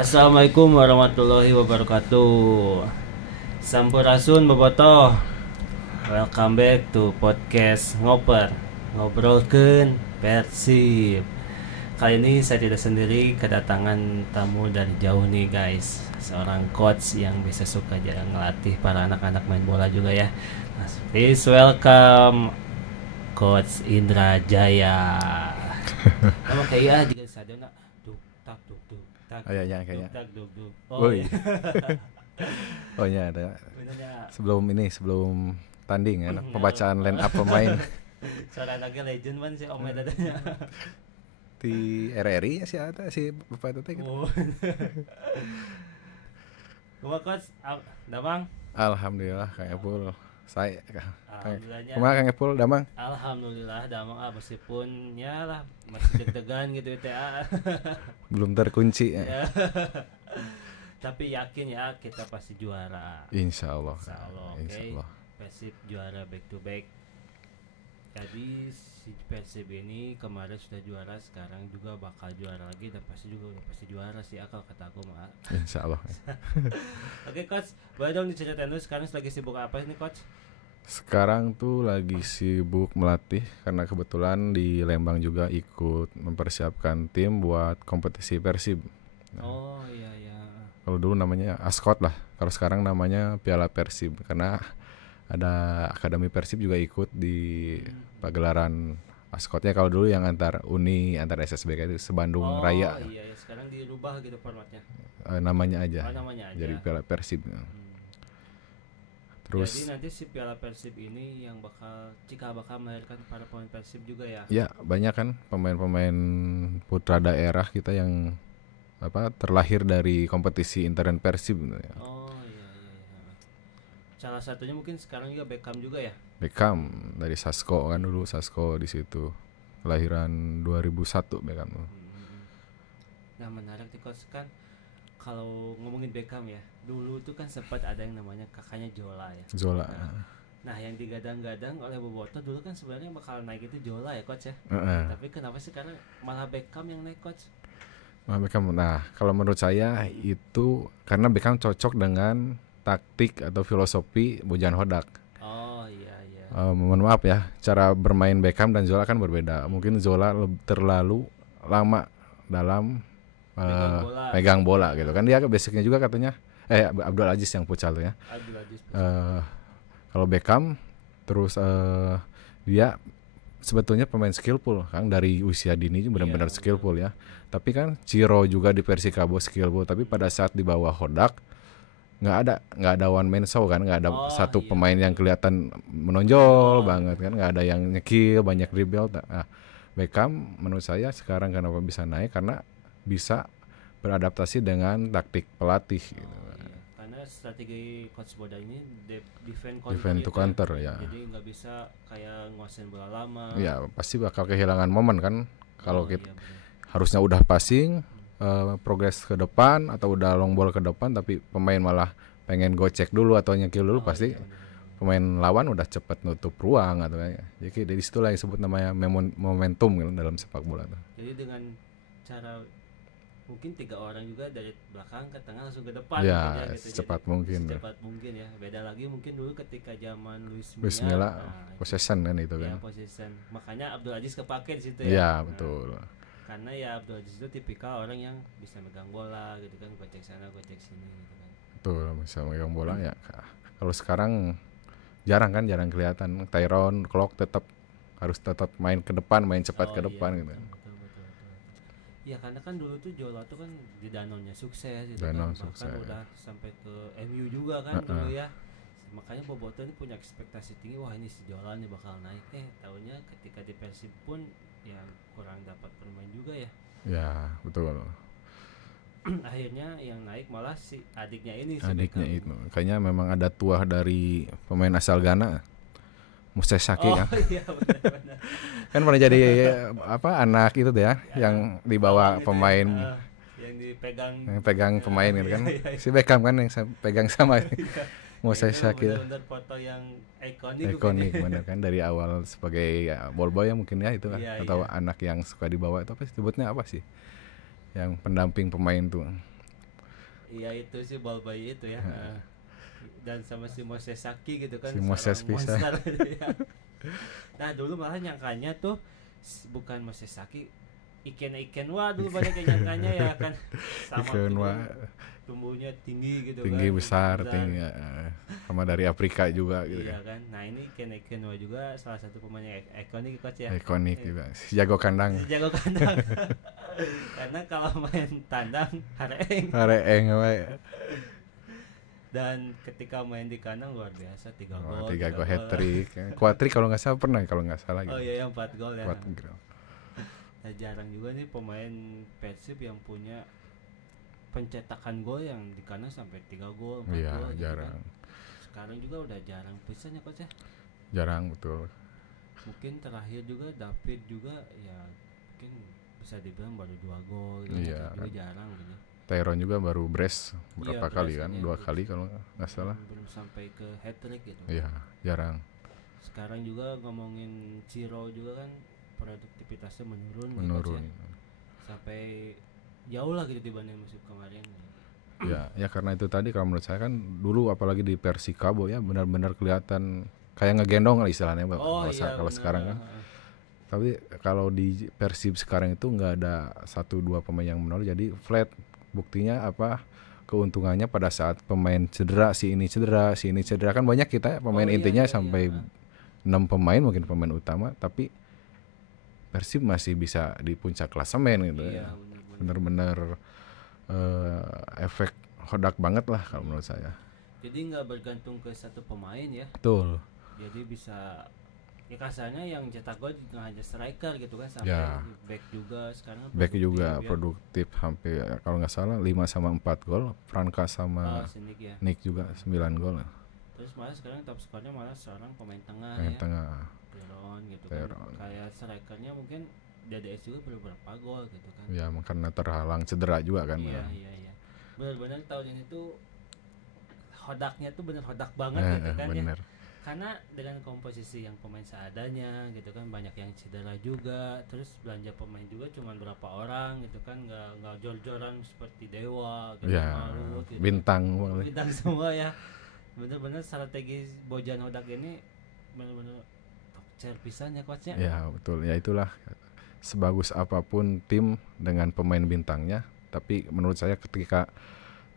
Assalamualaikum warahmatullahi wabarakatuh. Sampurasun bobotoh. Welcome back to podcast Ngoper. Ngobrolkeun Persib. Kali ini saya tidak sendiri, kedatangan tamu dari jauh nih guys. Seorang coach yang bisa suka jarang ngelatih para anak-anak main bola juga ya. Please welcome Coach Indra Jaya. Kamu kayak juga sadona duk tak duk duk tak. Kayaknya. Duk tak duk duk. Oh, iya. Oh iya ada. Benernya Sebelum tanding ya, pembacaan line up pemain suara anaknya legend man si Om dadanya. di RRI ya sih ada si Bapak itu gitu. Oh. Kumaha coach? Damang? Alhamdulillah Kang Epul. Saya Alhamdulillahnya. Kumaha Kang Epul damang? Alhamdulillah damang meskipun ya lah masih deg-degan gitu ya. Belum terkunci ya. Ya. Tapi yakin ya kita pasti juara. Insyaallah. Insyaallah, oke. Insyaallah. Persib juara back to back. Jadi si Persib ini kemarin sudah juara, sekarang juga bakal juara lagi dan pasti juara sih akal kata aku mah. Insyaallah. Oke coach, boleh dong diceritain dulu sekarang lagi sibuk apa ini coach? Sekarang tuh lagi sibuk melatih karena kebetulan di Lembang juga ikut mempersiapkan tim buat kompetisi Persib. Oh iya. Kalau dulu namanya Askot lah, kalau sekarang namanya Piala Persib karena ada Akademi Persib juga ikut di pagelaran Askotnya. Kalau dulu yang antar SSBK itu Sebandung Raya. Oh iya, sekarang dirubah gitu formatnya. Namanya aja. Namanya aja. Jadi Piala Persib. Terus jadi nanti si Piala Persib ini yang bakal melahirkan para pemain Persib juga ya? Ya banyak kan pemain-pemain putra daerah kita yang terlahir dari kompetisi intern Persib. Oh iya. Salah satunya mungkin sekarang juga Beckham juga ya? Beckham dari Sasko kan, dulu Sasko di situ. Kelahiran 2001 Beckham. Nah menarik nih coach, kan kalau ngomongin Beckham ya, dulu tuh kan sempat ada yang namanya kakaknya Zola ya. Zola. Nah yang digadang-gadang oleh Boboto dulu kan sebenarnya bakal naik itu Zola ya coach ya. Tapi kenapa sih karena malah Beckham yang naik coach? Beckham. Nah, kalau menurut saya itu karena Beckham cocok dengan taktik atau filosofi Bojan Hodak. Oh iya. Mohon maaf ya, cara bermain Beckham dan Zola kan berbeda. Mungkin Zola terlalu lama dalam pegang bola gitu kan. Dia basicnya juga katanya Abdul Aziz yang pucal ya. Abdul Aziz. Kalau Beckham terus dia sebetulnya pemain skillful kan, dari usia dini benar-benar skillful ya. Tapi kan Ciro juga di Persikabo skillful, tapi pada saat di bawah Hodak nggak ada one man show kan, nggak ada satu pemain yang kelihatan menonjol banget kan, nggak ada yang nyekil banyak dribble. Nah, Beckham menurut saya sekarang kenapa bisa naik karena bisa beradaptasi dengan taktik pelatih gitu. Karena strategi coach Boda ini defend to counter ya. Jadi nggak bisa kayak nguasain bola lama. Ya pasti bakal kehilangan momen kan kalau kita harusnya udah passing progres ke depan atau udah long ball ke depan, tapi pemain malah pengen gocek dulu atau nyekil dulu, pasti pemain lawan udah cepet nutup ruang atau kayak. Jadi dari situlah yang disebut namanya momentum gitu dalam sepak bola tuh. Jadi dengan cara mungkin 3 orang juga dari belakang ke tengah langsung ke depan ya, gitu. Secepat mungkin ya. Beda lagi mungkin dulu ketika zaman Luis Milla possession kan itu kan. Ya, possession. Makanya Abdul Aziz kepake di situ ya. Ya, betul. Karena ya Abdul Aziz itu tipikal orang yang bisa megang bola gitu kan, gocek sana gocek sini gitu kan. Betul, bisa megang bola ya. Kalau sekarang jarang kelihatan. Tyrone Clock harus tetap main ke depan, main cepat ke depan gitu kan. Betul. Ya karena kan dulu tuh Zola tuh kan di Danone-nya sukses gitu Danone kan. Bahkan udah sampai ke MU juga kan dulu ya. Makanya Boboto ini punya ekspektasi tinggi, wah ini si Zola nih bakal naik. Tahunya ketika di Persib pun ya kurang dapat bermain juga ya. Ya betul. Akhirnya yang naik malah si adiknya ini. Itu kayaknya memang ada tuah dari pemain asal Ghana, Moses Saki kan. Iya benar. Kan pernah jadi anak itu deh ya, yang dibawa pemain yang dipegang pemain gitu kan. Si Beckham kan yang pegang sama Moses Saki. Benar foto yang ikonik benar kan, dari awal sebagai ball boy ya mungkin ya itu kan, atau anak yang suka dibawa itu apa sebutnya apa sih, yang pendamping pemain tuh Iya itu sih ball bayi itu ya. Dan sama si Moses Saki gitu kan, Si Moses seorang bisa. monster gitu ya. Nah dulu malah nyangkanya tuh bukan Moses Saki, Iken wah dulu banyak yang nyangkanya ya kan, sama Ikan tuh wah tumbuhnya tinggi gitu tinggi kan, besar tinggi sama dari Afrika juga gitu iya kan. kan. Nah ini Iken wah juga salah satu pemain yang ikonik coach ya. Ikonik juga. Si jago kandang. Jago kandang. Karena kalau main tandang hareng. Hareeng we. Dan ketika main di kandang luar biasa, 3 gol. 3 gol hat trick. Kuatrik kalau nggak salah pernah kalau nggak salah gitu. Oh iya yang 4 gol ya. 4 gol. Nah, jarang juga nih pemain Persib yang punya pencetakan gol yang di kandang sampai 3 gol, 4 Iya, gol gitu jarang. kan. Sekarang juga udah jarang pisan ya coach ya. Jarang betul. Mungkin terakhir juga David juga ya mungkin bisa dibilang baru 2 gol gitu. Iya, Juga kan. jarang gitu. Tyron juga baru brace berapa Iya, kali brace kan? kan ya. 2 kali kalau nggak salah. Belum sampai ke hat trick gitu. Iya, jarang. Sekarang juga ngomongin Ciro juga kan produktivitasnya menurun. gitu, Menurun. Coach, ya. Sampai jauh lah gitu dibanding musim kemarin. Ya karena itu tadi kalau menurut saya kan dulu apalagi di Persikabo ya benar-benar kelihatan kayak ngegendong lah istilahnya kalau sekarang kan. Tapi kalau di Persib sekarang itu nggak ada 1-2 pemain yang menonjol, jadi flat. Buktinya apa? Keuntungannya pada saat pemain cedera, si ini cedera kan banyak kita pemain intinya sampai 6 pemain mungkin pemain utama, tapi Persib masih bisa di puncak klasemen gitu ya. Bener-bener efek hodak banget lah kalau menurut saya. Jadi nggak bergantung ke satu pemain ya. Betul. Jadi bisa ya kasarnya yang cetak gol nggak hanya striker gitu kan, sampai Ya. back juga sekarang. Back juga produktif hampir kalau nggak salah 5 sama 4 gol. Franka sama ya. Nick juga 9 gol. Terus malah sekarang top skornya malah seorang pemain tengah Pemain ya. tengah. Teron gitu Teron. kan. Kayak strikernya mungkin DDS juga beberapa gol gitu kan. Ya karena terhalang cedera juga kan. Iya. Benar-benar tahun ini tuh hodaknya tuh bener hodak banget gitu kan bener. ya. Karena dengan komposisi yang pemain seadanya gitu kan, banyak yang cedera juga, terus belanja pemain juga cuma berapa orang gitu kan, nggak jor-joran seperti Dewa gitu, Ya, Malut, gitu. bintang Semua ya. Bener-bener strategi Bojan Hodak ini bener-bener top tier pisan ya coachnya. Ya betul, ya itulah sebagus apapun tim dengan pemain bintangnya, tapi menurut saya ketika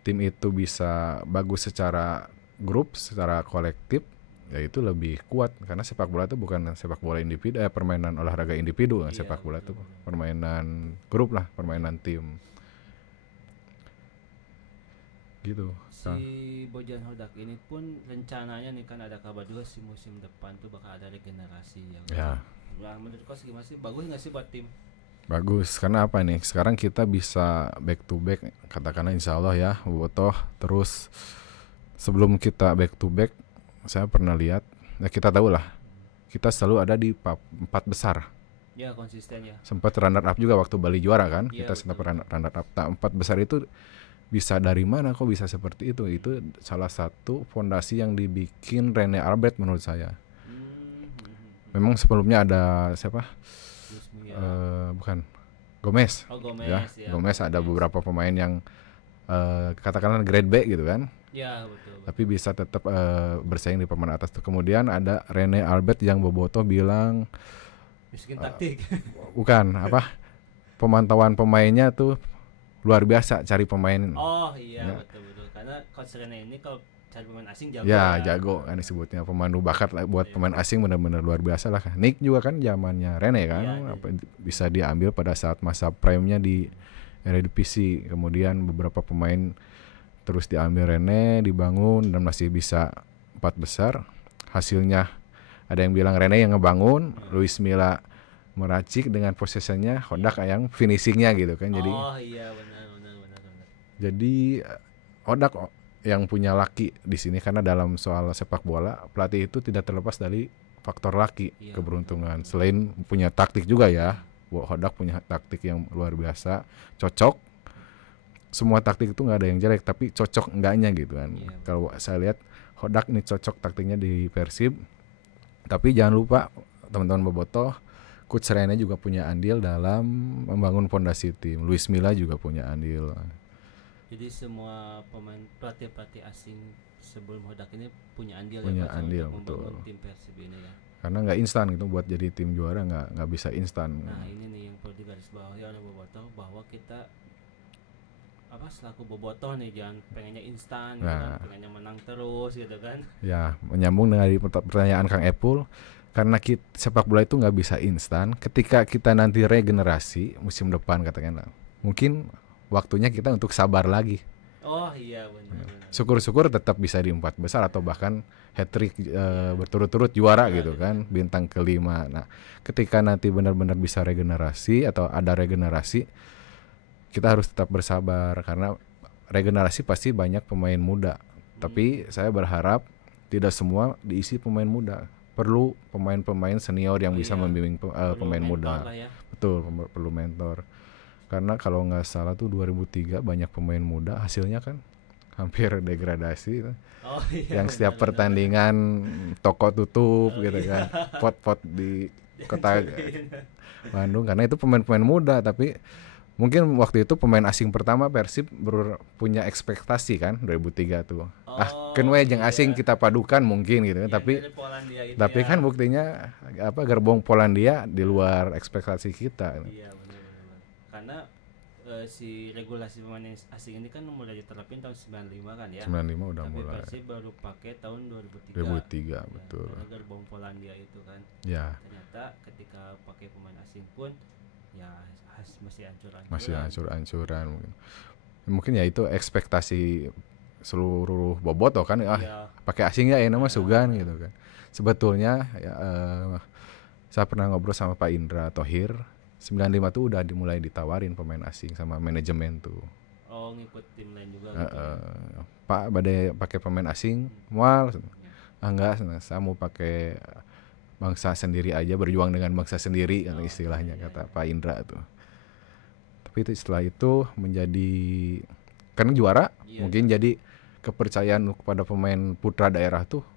tim itu bisa bagus secara grup, secara kolektif, ya itu lebih kuat karena sepak bola itu bukan sepak bola individu, permainan olahraga individu, sepak bola itu permainan grup lah, permainan tim. Gitu. Si Bojan Hodak ini pun rencananya nih kan ada kabar juga si musim depan tuh bakal ada regenerasi ya. Nah, menurut kau gimana sih? Bagus nggak sih buat tim? Bagus, karena apa nih? Sekarang kita bisa back to back, katakanlah insya Allah ya, Bobotoh. Terus sebelum kita back to back, saya pernah lihat, ya kita tahu lah, kita selalu ada di 4 besar. Ya konsisten ya. Sempat runner up juga waktu Bali juara kan, ya, kita sempat runner up. Nah, 4 besar itu bisa dari mana kok bisa seperti itu? Itu salah satu fondasi yang dibikin Rene Albert menurut saya. Memang sebelumnya ada siapa? Bukan Gomez. Gomez ya. Gomez ada beberapa pemain yang katakanlah grade B gitu kan. Ya betul. Tapi bisa tetap bersaing di papan atas tuh. Kemudian ada Rene Albert yang Bobotoh bilang miskin taktik. Bukan apa? Pemantauan pemainnya tuh luar biasa cari pemain. Oh iya ya. Betul. Karena coach Rene ini kalau cari pemain asing jago. Ya, jago kan disebutnya pemandu bakat lah buat pemain asing benar-benar luar biasa lah. Nick juga kan zamannya Rene kan, bisa diambil pada saat masa prime-nya di Eredivisie. Kemudian beberapa pemain terus diambil Rene, dibangun dan masih bisa 4 besar. Hasilnya ada yang bilang Rene yang ngebangun, Luis Milla meracik dengan possession-nya, Hodak yang finishing-nya gitu kan. Jadi benar. Jadi Hodak yang punya laki di sini, karena dalam soal sepak bola pelatih itu tidak terlepas dari faktor laki, keberuntungan. Selain punya taktik juga ya, Hodak punya taktik yang luar biasa, cocok. Semua taktik itu nggak ada yang jelek, tapi cocok enggaknya gitu kan. Kalau saya lihat Hodak ini cocok taktiknya di Persib. Tapi jangan lupa teman-teman Bobotoh, Coach Rene juga punya andil dalam membangun fondasi tim. Luis Milla juga punya andil. Jadi semua pemain pelatih asing sebelum Hodak ini punya andil Punya ya Pak, andil, untuk membangun betul. tim Persib ini ya. Karena nggak instan gitu buat jadi tim juara, nggak bisa instan. Nah ini nih yang perlu digarisbawahi oleh Bobotoh, bahwa kita selaku Bobotoh nih jangan pengennya instan gitu kan, Nah, pengennya menang terus gitu kan. ya menyambung dengan pertanyaan Kang Epul, karena sepak bola itu nggak bisa instan. Ketika kita nanti regenerasi musim depan katakanlah, mungkin waktunya kita untuk sabar lagi. Oh iya benar. Syukur-syukur tetap bisa di 4 besar atau bahkan hat-trick berturut-turut juara gitu kan, bintang kelima. Nah, ketika nanti benar-benar bisa regenerasi atau ada regenerasi, kita harus tetap bersabar karena regenerasi pasti banyak pemain muda. Tapi saya berharap tidak semua diisi pemain muda. Perlu pemain-pemain senior yang bisa membimbing pemain muda. Ya. Betul, perlu mentor. Karena kalau nggak salah tuh 2003 banyak pemain muda, hasilnya kan hampir degradasi. Oh, iya, yang setiap pertandingan toko tutup gitu kan, pot-pot di kota Bandung karena itu pemain-pemain muda. Tapi mungkin waktu itu pemain asing pertama Persib punya ekspektasi kan 2003 tuh. Kenwe jeung asing kita padukan mungkin gitu kan. Tapi kan buktinya gerbong Polandia di luar ekspektasi kita. Iya benar. Karena si regulasi pemain asing ini kan mulai diterapin tahun 95 kan ya. 95 udah tapi mulai. Persib baru pakai tahun 2003. 2003 ya, betul. Gerbong Polandia itu kan. Ya. Ternyata ketika pakai pemain asing pun ya masih hancur-hancuran. Masih hancur-hancuran mungkin ya itu ekspektasi seluruh Bobotoh kan pakai asing ya nama Sugan gitu kan. Sebetulnya ya, saya pernah ngobrol sama Pak Indra Thohir 95 tuh udah dimulai ditawarin pemain asing sama manajemen tuh. Oh ngikut tim lain juga gitu. Pak badai pakai pemain asing mual enggak, saya mau pakai bangsa sendiri aja, berjuang dengan bangsa sendiri istilahnya kata Pak Indra tuh. Tapi itu setelah itu menjadi kan juara mungkin jadi kepercayaan kepada pemain putra daerah tuh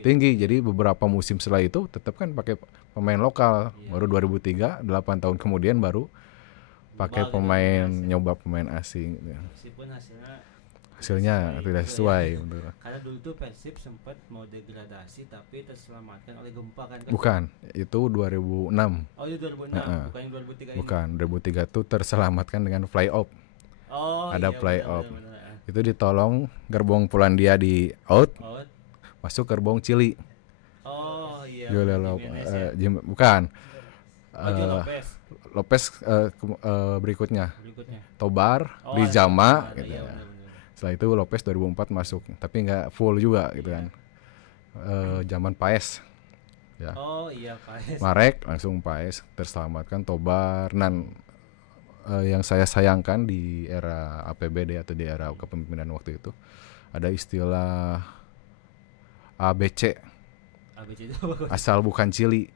tinggi. Jadi beberapa musim setelah itu tetap kan pakai pemain lokal. Baru 2003 8 tahun kemudian baru pakai pemain nyoba pemain asing gitu. Meskipun hasilnya tidak sesuai. Ya. Karena dulu tuh Persib sempat mau degradasi tapi terselamatkan oleh gempa kan? Bukan, itu 2006. Oh itu 2006, bukan yang 2003 ini. Bukan, 2003 tuh terselamatkan dengan play-off. Ada play-off. Itu ditolong gerbong Polandia di out. Masuk gerbong Chili. Oh iya. Bukan. Lopez. Berikutnya. Tobar, Lijama gitu ya. Setelah itu Lopez 2004 masuk, tapi nggak full juga gitu kan. Zaman Paes. Ya. Oh iya Paes. Marek langsung Paes terselamatkan Tobar. Yang saya sayangkan di era APBD atau di era kepemimpinan waktu itu ada istilah ABC itu asal bukan Chili.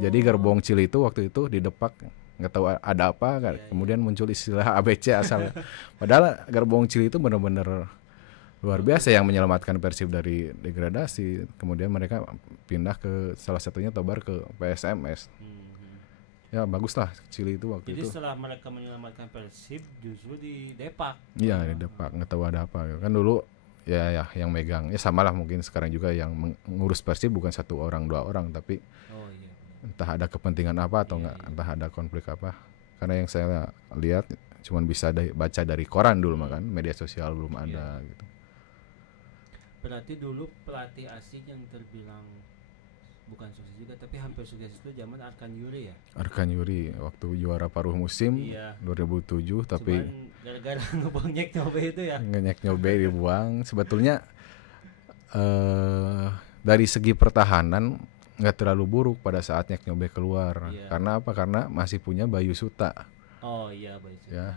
Jadi gerbong Chili itu waktu itu didepak nggak tahu ada apa kan. Kemudian muncul istilah ABC asal. Padahal gerbong Chili itu benar-benar luar biasa yang menyelamatkan Persib dari degradasi. Kemudian mereka pindah ke salah satunya Tobar ke PSMS. Ya baguslah Chili itu waktu itu. Jadi setelah mereka menyelamatkan Persib justru didepak. Iya didepak, nggak tahu ada apa kan dulu ya yang megang ya samalah mungkin sekarang juga yang mengurus Persib bukan 1 orang 2 orang tapi entah ada kepentingan apa atau enggak, entah ada konflik apa. Karena yang saya lihat cuman bisa baca dari koran dulu kan, media sosial belum ada gitu. Berarti dulu pelatih asing yang terbilang bukan sukses juga tapi hampir sukses itu zaman Arkan Yuri ya. Arkan Yuri waktu juara paruh musim 2007 tapi cuman gara-gara ngebuang Nyek-Nyobe itu ya. Nyek-Nyobe dibuang. Sebetulnya dari segi pertahanan nggak terlalu buruk pada saat Nyek-Nyobe keluar. Karena apa? Karena masih punya Bayu Suta. Oh iya Bayu Suta. Ya,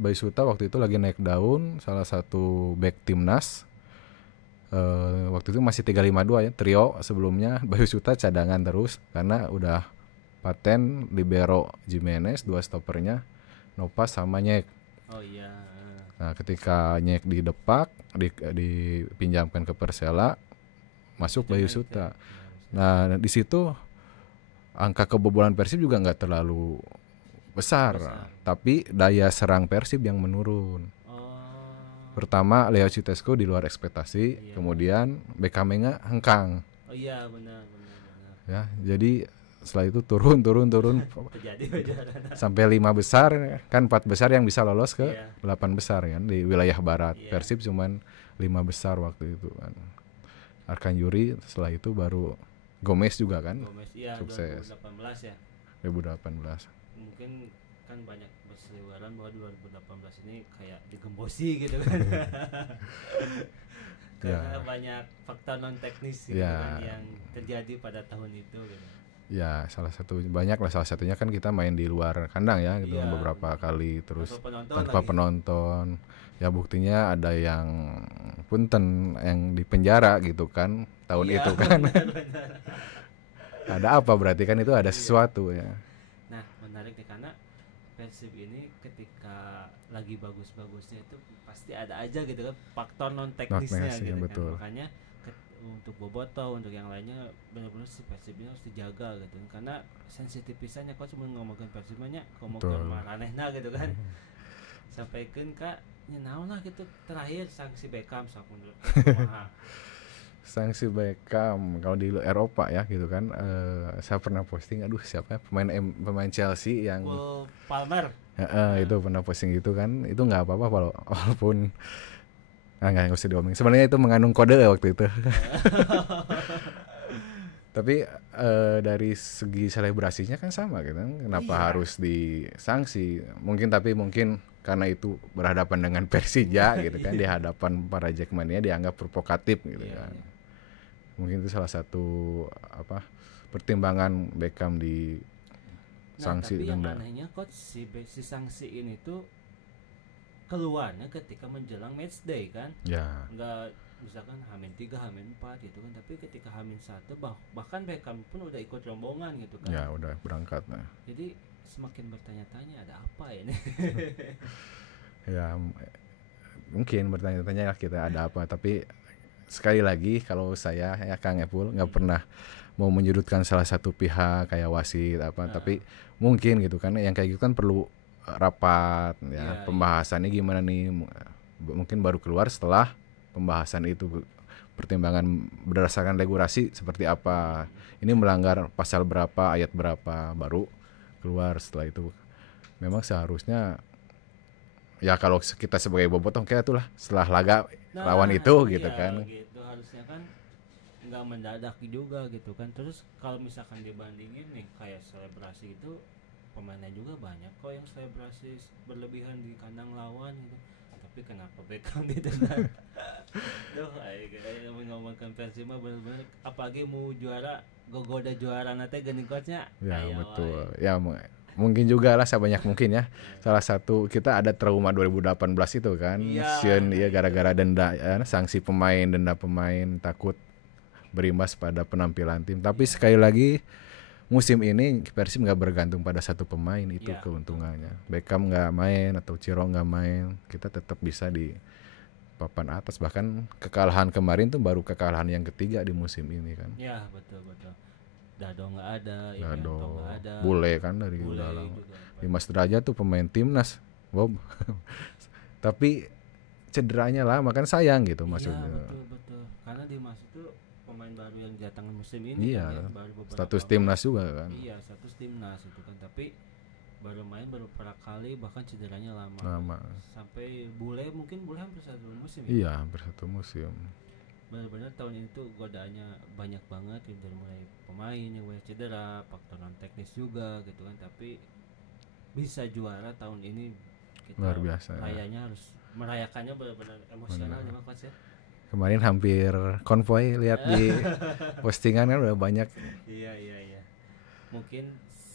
Bayu Suta waktu itu lagi naik daun, salah satu back timnas. Waktu itu masih 352 ya, trio sebelumnya. Bayu Suta cadangan terus karena udah paten libero Jimenez, 2 stopernya Nopas sama Nyek. Oh iya. Nah, ketika Nyek didepak, dipinjamkan ke Persela, masuk Bayu Suta. Nah, di situ angka kebobolan Persib juga nggak terlalu besar, tapi daya serang Persib yang menurun. Pertama Leo Citesco di luar ekspektasi, kemudian Beckham-nya hengkang. Oh iya benar. Ya, jadi setelah itu turun Terjadi juara. sampai 5 besar kan, 4 besar yang bisa lolos ke Iya. 8 besar kan di wilayah barat. Iya. Persib cuman 5 besar waktu itu kan. Arkan Yuri setelah itu baru Gomez juga kan. Gomez iya Sukses. 2018 ya. 2018. Mungkin kan banyak berseliweran bahwa 2018 ini kayak digembosi gitu kan. Karena banyak faktor non teknis gitu kan yang terjadi pada tahun itu gitu. Ya salah satunya kan kita main di luar kandang ya gitu Iya, beberapa kali terus tanpa tanpa penonton. Ya buktinya ada yang punten yang di penjara gitu kan tahun Iya, itu kan. benar. Ada apa berarti kan itu ada sesuatu ya. Nah menarik nih karena Persib ini ketika lagi bagus-bagusnya itu pasti ada aja gitu kan faktor non teknisnya Non-teknis, gitu ya, kan. betul. Makanya untuk Boboto untuk yang lainnya benar-benar si Persib ini harus dijaga gitu karena sensitivisannya kok cuma ngomongin Persibnya ngomongin maranehna gitu kan. Sampaikan kak naon lah gitu terakhir sanksi Beckham sok menurut Sanksi Beckham kalau di Eropa ya gitu kan, saya pernah posting siapa ya pemain Chelsea yang Cole Palmer itu pernah posting gitu kan, itu nggak apa-apa walaupun nggak usah diomongin, sebenarnya itu mengandung kode waktu itu. Tapi dari segi selebrasinya kan sama gitu kan, kenapa harus disanksi? Mungkin karena itu berhadapan dengan Persija gitu kan, di hadapan para Jackmania dianggap provokatif gitu kan. Mungkin itu salah satu pertimbangan Beckham di sanksi tapi denda. yang anehnya coach si sanksi ini tuh keluarnya ketika menjelang match day kan. Ya. Enggak misalkan H-3, H-4 gitu kan, tapi ketika H-1 bahkan Beckham pun udah ikut rombongan gitu kan. Ya, udah berangkat nah. Jadi semakin bertanya-tanya ada apa ya nih. Ya mungkin bertanya-tanya kita ada apa, tapi sekali lagi kalau saya ya Kang Epul nggak pernah mau menyudutkan salah satu pihak kayak wasit tapi mungkin gitu kan yang kayak gitu kan perlu rapat ya, pembahasannya gimana nih, mungkin baru keluar setelah pembahasan itu, pertimbangan berdasarkan regulasi seperti apa, ini melanggar pasal berapa, ayat berapa, baru keluar. Setelah itu memang seharusnya ya kalau kita sebagai bobotoh kayak itulah setelah laga lawan itu gitu kan. Gitu harusnya kan nggak mendadak juga gitu kan. Terus kalau misalkan dibandingin nih kayak selebrasi itu pemainnya juga banyak kok yang selebrasi berlebihan di kandang lawan gitu. Tapi kenapa Beckham gitu kan? Duh, kayak ngomongkan Persib mah bener-bener apalagi mau juara gogoda juara nanti geuning coachnya. Ya betul. Ya mungkin juga lah sebanyak mungkin ya. Salah satu kita ada trauma 2018 itu kan. Sieun ya gara-gara denda ya, sanksi pemain, denda pemain, takut berimbas pada penampilan tim. Tapi sekali lagi musim ini Persib nggak bergantung pada satu pemain, itu keuntungannya. Beckham nggak main atau Ciro nggak main, kita tetap bisa di papan atas. Bahkan kekalahan kemarin tuh baru kekalahan yang ketiga di musim ini kan. Ya betul. Dado nggak ada, Dado nggak ada. Bule kan dari dalam. Dimas Derajat tuh pemain timnas, Bob. Tapi cederanya lama kan, sayang gitu maksudnya. Betul. Karena Dimas itu pemain baru yang datang musim ini kan, baru status timnas juga kan. Iya, status timnas itu kan, tapi baru main beberapa kali, bahkan cederanya lama. Sampai Bule hampir satu musim. Iya, hampir satu musim. Benar-benar tahun ini tuh godaannya banyak banget gitu, dari mulai pemain yang banyak cedera, faktor non teknis juga gitu kan, tapi bisa juara tahun ini kita luar biasa. Kayaknya harus merayakannya benar-benar emosional ya Mas ya. Kemarin hampir konvoy, lihat di postingan kan udah banyak. Iya. Mungkin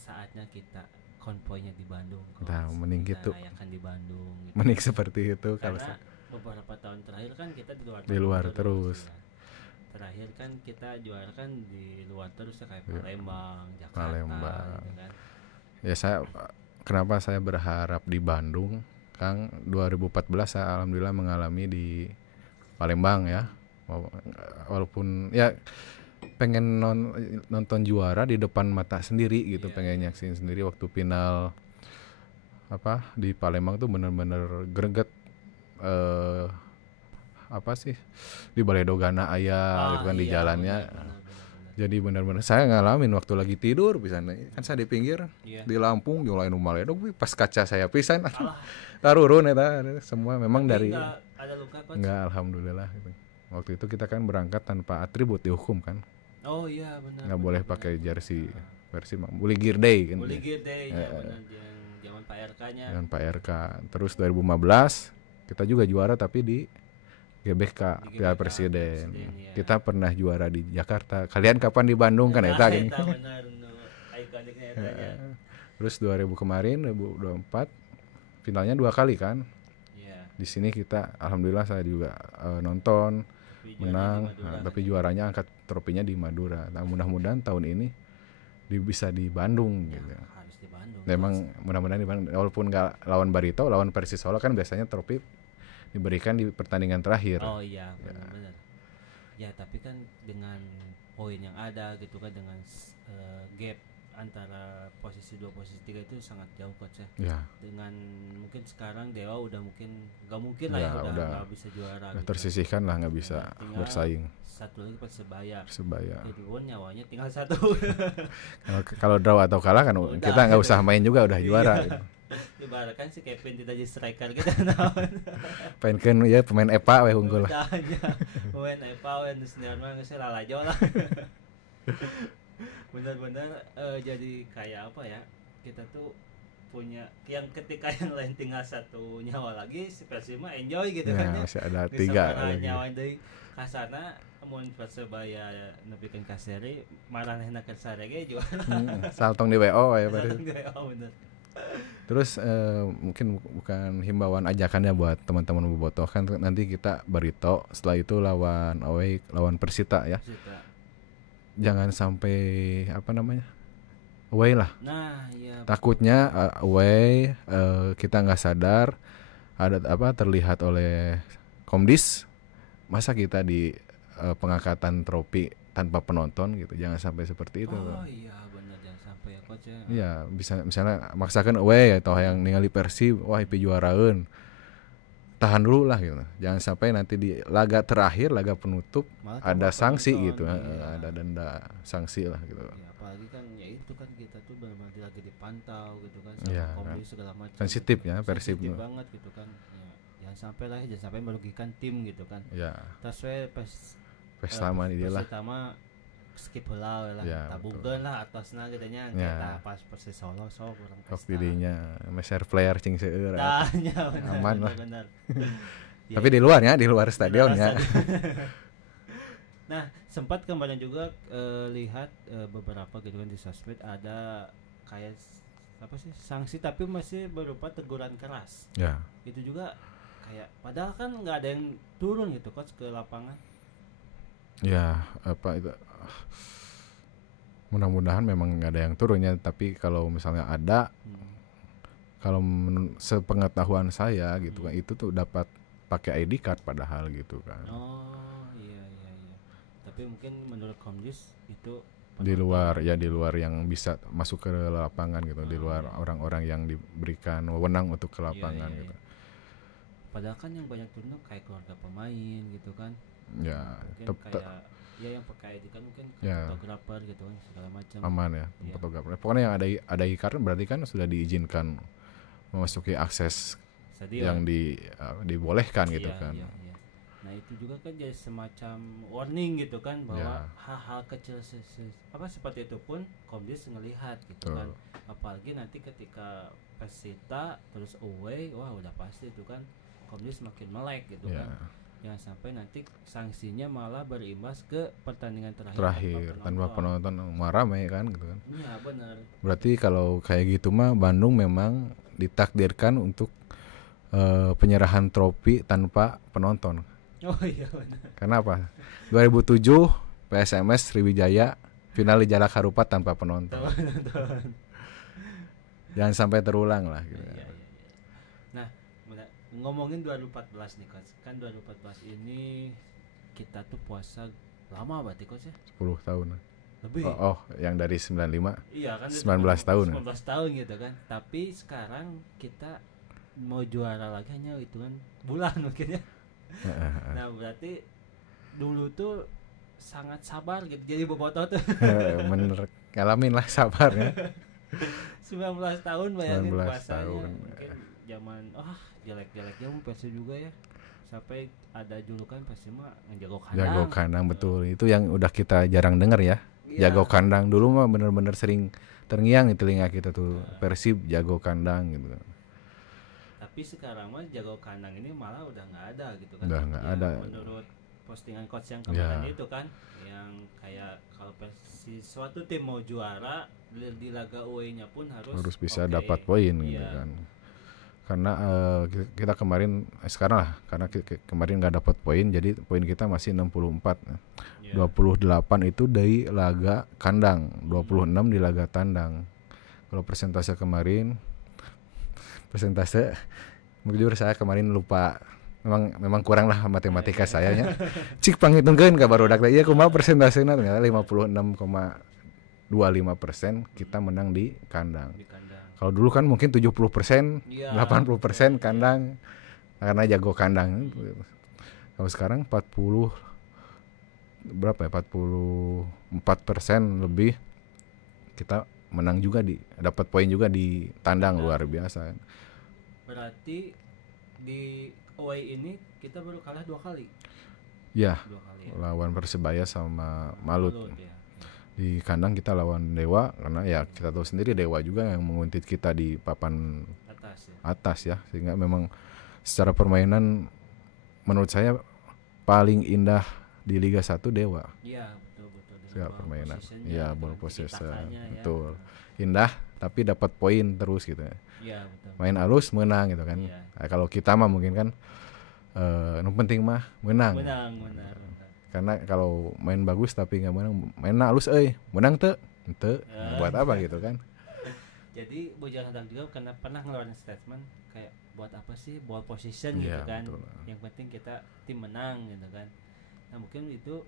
saatnya kita konvoynya di Bandung. Nah, mending gitu. Rayakan di Bandung. Gitu. Mending seperti itu. Karena beberapa tahun terakhir kan kita di luar terus. Ya. Terakhir kan kita juara kan di luar terus ya, kayak Palembang, Jakarta. Gitu kan. Ya kenapa saya berharap di Bandung, Kang? 2014 saya alhamdulillah mengalami di Palembang ya, walaupun ya pengen nonton juara di depan mata sendiri gitu, pengen nyaksin sendiri waktu final di Palembang tuh bener-bener greget, apa sih di Balai Dogana aya gitu kan di jalannya. Benar. Jadi benar-benar saya ngalamin waktu lagi tidur pisan kan saya di pinggir di Lampung jeung lain Maledog pas kaca saya pisan tarurun eta semua memang Tapi dari nggak ada luka coach? enggak alhamdulillah gitu. Waktu itu kita kan berangkat tanpa atribut dihukum kan. Oh iya benar. Nggak boleh pakai jersey versi Bully Gear Day kan. Bully Gear Day ya benar yang zaman Pak RK-nya. Dengan Pak RK. Terus 2015 kita juga juara tapi di GBK Piala Presiden. ya. Kita pernah juara di Jakarta. Kalian kapan di Bandung kan eta gini. Benar ikoniknya eta ya. Terus 2000 kemarin 2024 finalnya 2 kali kan. Iya. Di sini kita alhamdulillah saya juga nonton menang, tapi juaranya angkat tropinya di Madura. Nah, mudah-mudahan tahun ini bisa di Bandung gitu. Harus di Bandung. Memang mudah-mudahan di Bandung walaupun nggak lawan Barito, lawan Persis Solo kan biasanya trofi diberikan di pertandingan terakhir. Oh iya benar. Ya tapi kan dengan poin yang ada gitu kan dengan gap antara posisi 2 posisi 3 itu sangat jauh coach ya. Ya. Dengan mungkin sekarang Dewa udah nggak mungkin lah ya udah nggak bisa juara. Gitu. Tersisihkan lah nggak bisa bersaing. Satu lagi Persebaya. Jadi pun nyawanya tinggal 1. Kalau draw atau kalah kan udah, kita nggak usah main juga udah juara. Gitu. Ibaratkan si Kevin tidak jadi striker kita Pengen ya pemain EPA we unggul lah. Pemain EPA we senior mah geus lalajo lah. Benar-benar jadi kayak apa ya? Kita tuh punya yang ketika yang lain tinggal 1 nyawa lagi si Persima enjoy gitu ya, kan ya. Masih ada 3 lagi. Nyawa dari kasana mun Persebaya nepikeun ka seri maranehna keur sarege juara. Saltong di WO ya berarti. Bener. Terus mungkin bukan himbauan ajakannya buat teman-teman bobotoh kan nanti kita Barito setelah itu lawan away lawan Persita ya. Jangan sampai apa namanya away lah. Nah, iya. Takutnya away kita nggak sadar ada apa terlihat oleh Komdis masa kita di pengangkatan trofi tanpa penonton gitu. Jangan sampai seperti itu. Oh iya benar jangan sampai ya coach ya. Iya bisa misalnya maksakan away atau yang ningali Persib wah IP juaraeun. Tahan dulu lah gitu. Jangan sampai nanti di laga terakhir, laga penutup malah ada sanksi penonton, gitu, ada denda sanksi lah gitu. Ya, apalagi kan ya itu kan kita tuh benar-benar lagi dipantau gitu kan sama ya, Komdis segala macam. Sensitif ya Persib. Sensitif banget gitu kan. Ya, jangan sampai lah jangan sampai merugikan tim gitu kan. Ya. Tas pertama ini lah. Pertama skip heula lah ya, tabungkeun lah atasna gitu nya kita pas Persis Solo sok urang pesta. Dirinya meser player cing seueur. Tanya aman lah. Benar. Tapi di luar ya, di luar stadion ya. Nah, sempat kemarin juga lihat beberapa gitu kan di sosmed ada kayak apa sih sanksi tapi masih berupa teguran keras. Ya. Itu juga kayak padahal kan nggak ada yang turun gitu coach ke lapangan. Ya apa itu mudah-mudahan memang nggak ada yang turunnya tapi kalau misalnya ada kalau sepengetahuan saya gitu kan itu tuh dapat pakai ID card padahal gitu kan. Oh iya tapi mungkin menurut Komdis itu di luar yang bisa masuk ke lapangan gitu di luar orang-orang yang diberikan wewenang untuk ke lapangan gitu. Padahal kan yang banyak turun kayak keluarga pemain gitu kan. Ya, kayak yang pakai ID kan mungkin fotografer gitu kan segala macam. Aman ya, fotografer. Pokoknya yang ada e-card berarti kan sudah diizinkan memasuki akses stadion. Yang dibolehkan gitu kan. Iya. Nah, itu juga kan jadi semacam warning gitu kan bahwa hal-hal kecil seperti itu pun Komdis ngelihat gitu kan. Apalagi nanti ketika Persita terus away, wah udah pasti itu kan Komdis makin melek gitu kan. Jangan sampai nanti sanksinya malah berimbas ke pertandingan terakhir tanpa penonton ramai kan gitu kan. Iya benar. Berarti kalau kayak gitu mah Bandung memang ditakdirkan untuk penyerahan trofi tanpa penonton. Oh iya benar. Kenapa? 2007 PSMS Sriwijaya final di Jalak Harupat tanpa penonton. Jangan sampai terulang lah gitu. Iya. Nah, ngomongin 2014 nih coach, kan 2014 ini kita tuh puasa lama berarti coach ya? 10 tahun. Lebih. Oh, yang dari 95. Iya kan 19 tahun. 19 tahun gitu kan. Tapi sekarang kita mau juara lagi hanya hitungan bulan mungkin ya. Nah berarti dulu tuh sangat sabar gitu jadi bobotoh tuh. Bener ngalamin lah sabarnya. 19 tahun bayangin 19 puasanya tahun. mungkin zaman jelek-jeleknya mau Persib juga ya sampai ada julukan Persib mah ngejago kandang. Jago kandang betul. Itu yang udah kita jarang dengar ya. Iya. Jago kandang dulu mah bener-bener sering terngiang di telinga kita tuh. Persib jago kandang gitu. Tapi sekarang mah jago kandang ini malah udah nggak ada gitu kan. Udah nggak ada. Menurut postingan coach yang kemarin Ya. itu kan yang kayak kalau suatu tim mau juara di laga away-nya pun harus Bisa oke. dapat poin gitu Iya. kan. Karena kita kemarin sekarang lah karena kemarin nggak dapat poin jadi poin kita masih 64. Iya. 28 itu dari laga kandang, 26 di laga tandang. Kalau persentase kemarin jujur saya kemarin lupa. Memang kurang lah matematika saya nya. Cik panghitungkeun ka barudak teh ieu kumaha persentasena ternyata 56,25% kita menang di kandang. Di kandang. Kalau dulu kan mungkin 70%, Iya. 80% kandang karena jago kandang. Kalau sekarang 40 berapa ya? 44% lebih kita menang juga dapat poin juga di tandang luar biasa. Berarti di away ini kita baru kalah 2 kali. Ya, 2 kali ya. lawan Persebaya sama Malut. Ya. Di kandang kita lawan Dewa karena ya kita tahu sendiri Dewa juga yang menguntit kita di papan Atas ya. ya sehingga memang secara permainan menurut saya paling indah di Liga 1 Dewa. Iya, betul. Secara permainan. Iya, ball possession. Ya. Betul. Indah tapi dapat poin terus gitu. Iya, betul. Main halus menang gitu kan. Iya. Nah, kalau kita mah mungkin kan yang penting mah menang. Benar. Karena kalau main bagus tapi nggak menang, main halus menang teu buat apa gitu kan. Jadi Bujang Hadang juga pernah ngeluarin statement kayak buat apa sih ball position Iya, gitu kan. betul. Yang penting kita tim menang gitu kan. Nah mungkin itu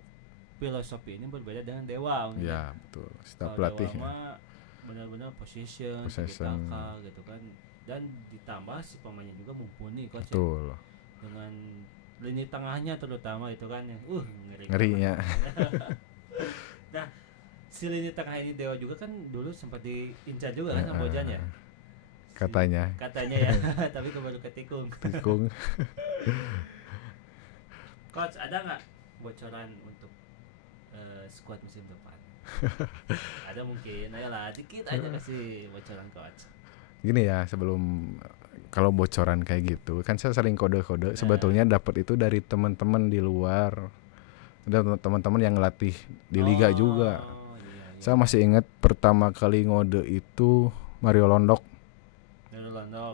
filosofi ini berbeda dengan Dewa. Ya betul. Setiap Kalau pelatih Dewa ya. mah benar-benar possession. Tiki-taka gitu kan. Dan ditambah si pemainnya juga mumpuni coach ya. Betul. Dengan lini tengahnya terutama itu kan yang ngerinya. Nah si lini tengah ini Dewa juga kan dulu sempat diincar juga kan sama Bojan ya Katanya ya tapi baru ketikung. Coach ada nggak bocoran untuk squad musim depan? Ada mungkin, ayolah dikit aja kasih bocoran coach. Gini ya, sebelum kalau bocoran kayak gitu kan saya sering kode-kode sebetulnya dapat itu dari teman-teman di luar, ada teman-teman yang ngelatih di liga juga. Iya. Saya masih ingat pertama kali ngode itu Mario Londok,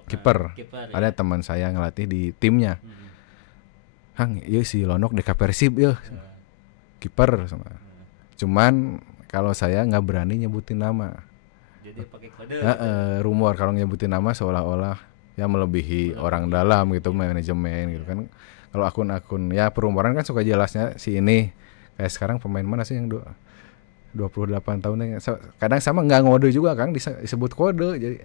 kiper. Ada teman saya ngelatih di timnya. Hang, iya si Londok deka Persib ya, kiper sama. Cuman kalau saya nggak berani nyebutin nama. Jadi pakai kode. Rumor kalau nyebutin nama seolah-olah ya melebihi orang dalam gitu, manajemen gitu kan. Kalau akun-akun ya perumoran kan suka jelasnya si ini. Kayak sekarang pemain mana sih yang 28 tahun yang kadang sama nggak ngode juga kan disebut kode jadi.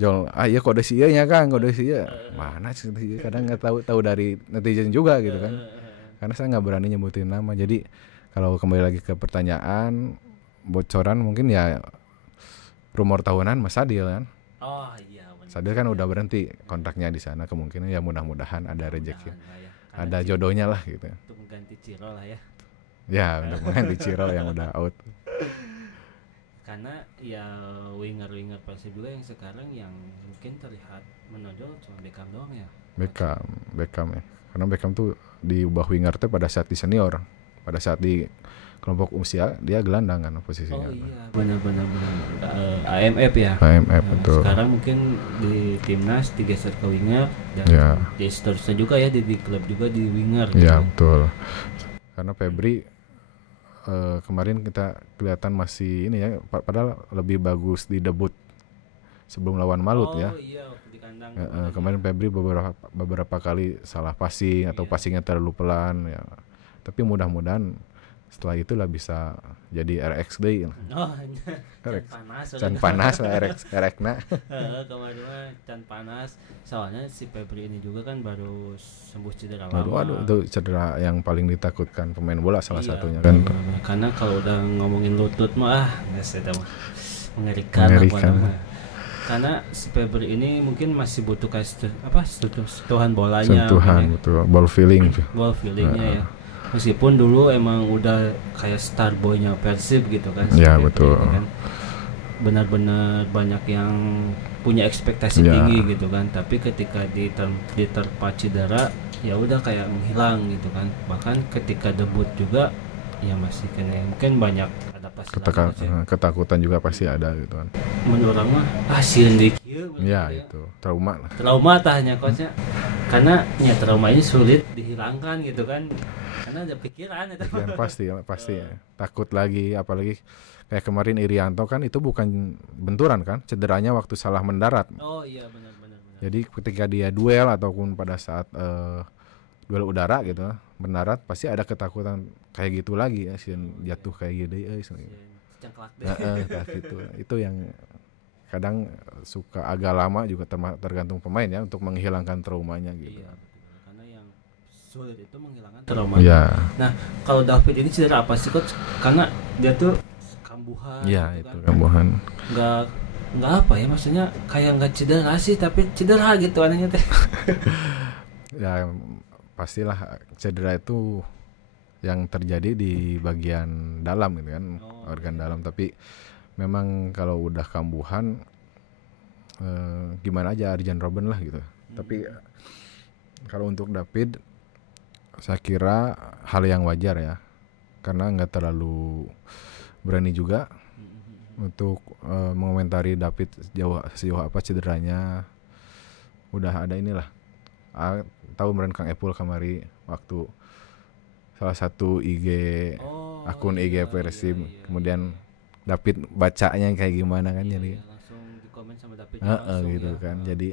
Jol, iya kode si nya kan, kode si mana sih kadang nggak tahu dari netizen juga gitu kan. Karena saya nggak berani nyebutin nama. Jadi kalau kembali lagi ke pertanyaan bocoran mungkin ya rumor tahunan Mas Sadil kan. Oh iya benar. Sadil kan udah berhenti kontraknya di sana, kemungkinan ya mudah-mudahan ada rezeki. Ya. Ada jodohnya lah gitu. Untuk mengganti Ciro lah ya. Ya, untuk mengganti Ciro yang udah out. Karena ya winger Persib juga yang sekarang yang mungkin terlihat menonjol cuma Beckham doang ya. Beckham ya. Karena Beckham tuh diubah winger teh pada saat di senior. Pada saat di kelompok usia dia gelandang kan posisinya. Oh iya, benar. AMF ya. AMF betul. Sekarang mungkin di timnas digeser ke winger dan di seterusnya juga ya di klub juga di winger. Iya gitu. Betul. Karena Febri kemarin kita kelihatan masih ini ya, padahal lebih bagus di debut sebelum lawan Malut ya. Oh iya, waktu di kandang. Kemarin Febri beberapa kali salah passing atau passingnya terlalu pelan ya. Tapi mudah-mudahan Setelah itulah bisa jadi RX Day lah. Oh, RX. panas. Can panas lah RX na. Kemarin mah can panas. Soalnya si Febri ini juga kan baru sembuh cedera Waduh, lama. itu cedera yang paling ditakutkan pemain bola salah Iya, satunya kan. karena kalau udah ngomongin lutut mah nggak sih, mengerikan. Karena si Febri ini mungkin masih butuh kayak sentuhan bolanya, Sentuhan betul, ball feelingnya ya. Meskipun dulu emang udah kayak star boy-nya Persib gitu kan. Ya Febri betul. ini kan benar-benar banyak yang punya ekspektasi Ya. tinggi gitu kan. Tapi ketika diterpa cedera ya udah kayak menghilang gitu kan. Bahkan ketika debut juga ya masih kena mungkin banyak adaptasi lagi, ketakutan juga pasti ada gitu kan. menurut orang mah sieun deui kieu Ya itu trauma lah. trauma tahnya coachnya, karena ya trauma ini sulit dihilangkan gitu kan, karena ada pikiran itu. Pikiran pasti ya. Takut lagi, apalagi kayak kemarin Irianto kan itu bukan benturan kan, cederanya waktu salah mendarat. Oh iya benar. Jadi ketika dia duel ataupun pada saat duel udara gitu mendarat, pasti ada ketakutan kayak gitu lagi ya, jatuh kayak gitu Cengklak deh. gitu. Itu yang kadang suka agak lama juga, tergantung pemain ya untuk menghilangkan traumanya gitu. Iya betul. Karena yang sulit itu menghilangkan trauma. Iya. Nah kalau David ini cedera apa sih coach? Karena dia tuh kambuhan. Iya gitu itu kan. kambuhan. Nggak apa ya, maksudnya kayak nggak cedera sih tapi cedera gitu anehnya teh. Ya pastilah cedera itu yang terjadi di bagian dalam gitu kan, organ dalam. Tapi memang kalau udah kambuhan gimana aja Arjen Robben lah gitu. Tapi kalau untuk David saya kira hal yang wajar ya, karena nggak terlalu berani juga untuk mengomentari David sejauh apa cederanya. Udah ada inilah, tahu meren Kang Epul kamari waktu salah satu akun IG Persib, kemudian David bacanya kayak gimana kan, jadi langsung dikomen sama David gitu ya. Kan jadi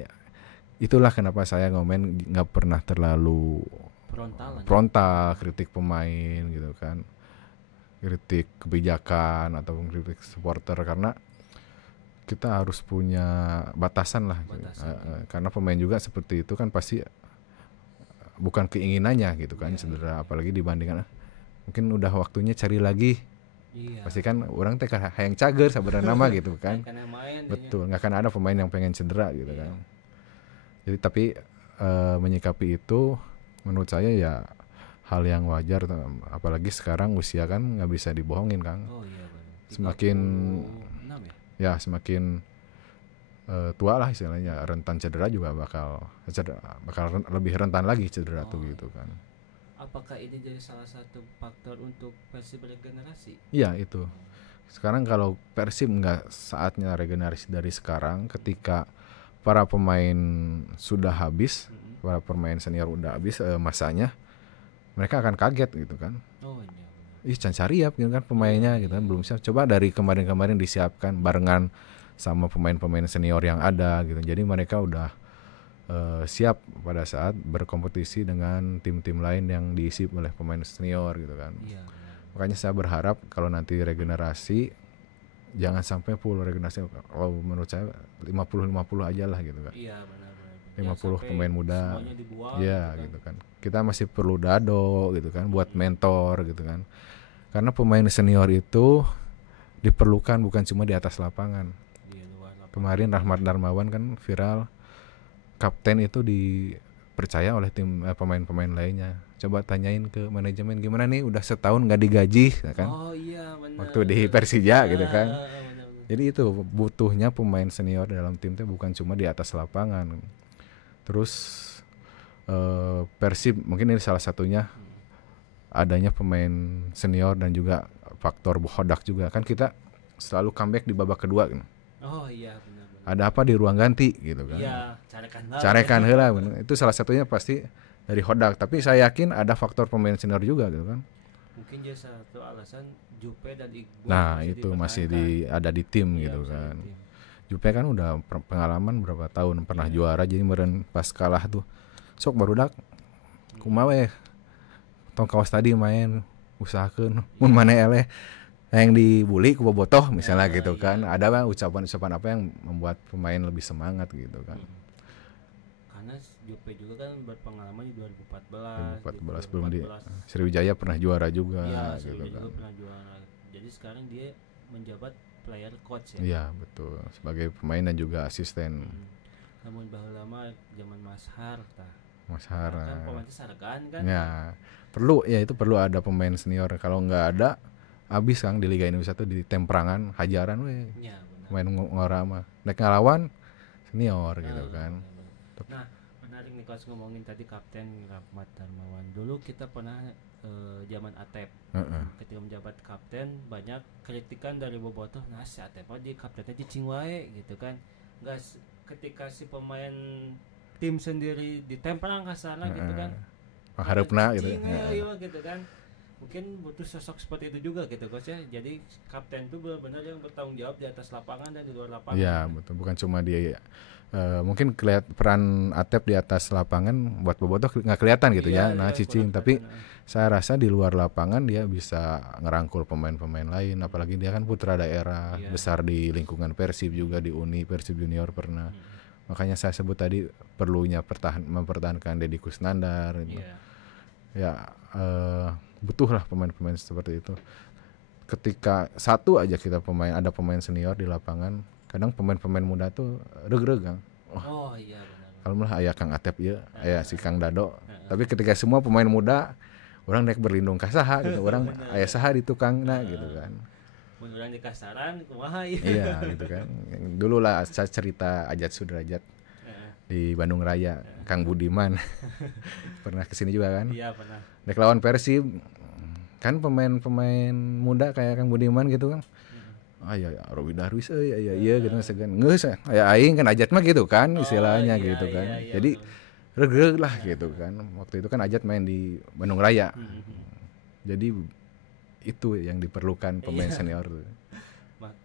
itulah kenapa saya ngomen nggak pernah terlalu frontal kritik pemain gitu kan, kritik kebijakan ataupun kritik supporter, karena kita harus punya batasan lah. Karena pemain juga seperti itu kan pasti bukan keinginannya gitu kan, cedera apalagi dibandingkan mungkin udah waktunya cari lagi. Pasti kan orang teh hayang cager sabarana nama gitu kan. Betul, nggak akan ada pemain yang pengen cedera gitu kan. Jadi tapi menyikapi itu menurut saya ya hal yang wajar, apalagi sekarang usia kan nggak bisa dibohongin Kang. Semakin semakin tua lah istilahnya, rentan cedera juga bakal lebih rentan lagi cedera tuh gitu kan. Apakah ini jadi salah satu faktor untuk Persib regenerasi? Iya itu. Sekarang kalau Persib nggak saatnya regenerasi dari sekarang, ketika para pemain sudah habis, para pemain senior udah habis masanya, mereka akan kaget gitu kan. Can Cariap gitu kan pemainnya gitu kan, belum siap. Coba dari kemarin disiapkan barengan sama pemain-pemain senior yang ada gitu. Jadi mereka udah siap pada saat berkompetisi dengan tim-tim lain yang diisi oleh pemain senior gitu kan. Makanya saya berharap kalau nanti regenerasi jangan sampai full regenerasi. Kalau menurut saya 50-50 aja lah gitu kan. 50 pemain muda. Ya gitu kan. Kita masih perlu Dado gitu kan buat mentor gitu kan. Karena pemain senior itu diperlukan bukan cuma di atas lapangan. Kemarin Rahmat Darmawan kan viral, kapten itu dipercaya oleh tim pemain-pemain lainnya. Coba tanyain ke manajemen gimana nih udah setahun nggak digaji kan. Waktu di Persija gitu kan. Jadi itu butuhnya pemain senior dalam tim itu bukan cuma di atas lapangan. Terus Persib mungkin ini salah satunya adanya pemain senior dan juga faktor Hodak juga kan, kita selalu comeback di babak kedua kan. Benar. Ada apa di ruang ganti gitu kan. Carekan heula. Itu salah satunya pasti dari Hodak, tapi saya yakin ada faktor pemain senior juga gitu kan. Mungkin jadi satu alasan Jupe dan Iqbal. Nah, itu masih ada di tim gitu kan. Jupe kan udah pengalaman berapa tahun pernah juara, jadi meren pas kalah tuh sok barudak kumaha we tong kawas tadi main usahakeun mun maneh eleh yang dibully ku bobotoh misalnya gitu kan. Ada bang ucapan-ucapan apa yang membuat pemain lebih semangat gitu kan. Karena Jupe juga kan berpengalaman di 2014 belum di Sriwijaya pernah juara juga gitu kan. Juga pernah juara. Jadi sekarang dia menjabat player coach ya. Iya betul, sebagai pemain dan juga asisten. Namun baheula mah zaman Mas Har tah. Mas Har. Kan pemain sargaan kan. Ya. Itu perlu ada pemain senior. Kalau nggak ada abis Kang di Liga Indonesia tuh di temperangan hajaran we. Ya, main ngora mah. Nek ngelawan senior gitu kan. Nah, menarik nih kalau ngomongin tadi Kapten Rahmat Darmawan. Dulu kita pernah zaman Atep. Ketika menjabat kapten banyak kritikan dari bobotoh. Nah, si Atep di kaptennya cicing wae gitu kan. Enggak ketika si pemain tim sendiri ditemperang kasarna gitu kan. Harapna gitu. Gitu kan. Mungkin butuh sosok seperti itu juga gitu coach ya. Jadi kapten itu benar-benar yang bertanggung jawab di atas lapangan dan di luar lapangan. Iya betul, bukan cuma dia mungkin peran Atep di atas lapangan buat bobotoh nggak kelihatan gitu ya. Nah cicing, tapi saya rasa di luar lapangan dia bisa ngerangkul pemain-pemain lain. Apalagi dia kan putra daerah, besar di lingkungan Persib juga, di Uni Persib Junior pernah. Makanya saya sebut tadi perlunya mempertahankan Deddy Kusnandar. Ya butuh lah pemain-pemain seperti itu. Ketika satu aja kita ada pemain senior di lapangan, kadang pemain-pemain muda tuh reg-reg Kang. Oh iya benar. Kalau malah aya Kang Atep ya, aya si Kang Dado. Tapi ketika semua pemain muda, orang naik berlindung ka saha gitu, orang aya saha di tukangna gitu kan. Mun urang di kasaran kumaha ieu. Iya gitu kan. Dulu lah saya cerita Ajat Sudrajat di Bandung Raya, Kang Budiman. Pernah kesini juga kan? Iya pernah. Nek lawan Persib kan pemain muda kayak Kang Budiman gitu kan. Ya Robi Darwis iya gitu segan. Geus aya aing kan Ajat mah gitu kan istilahnya gitu kan. Jadi reg lah gitu kan. Waktu itu kan Ajat main di Bandung Raya. Jadi itu yang diperlukan pemain senior tuh.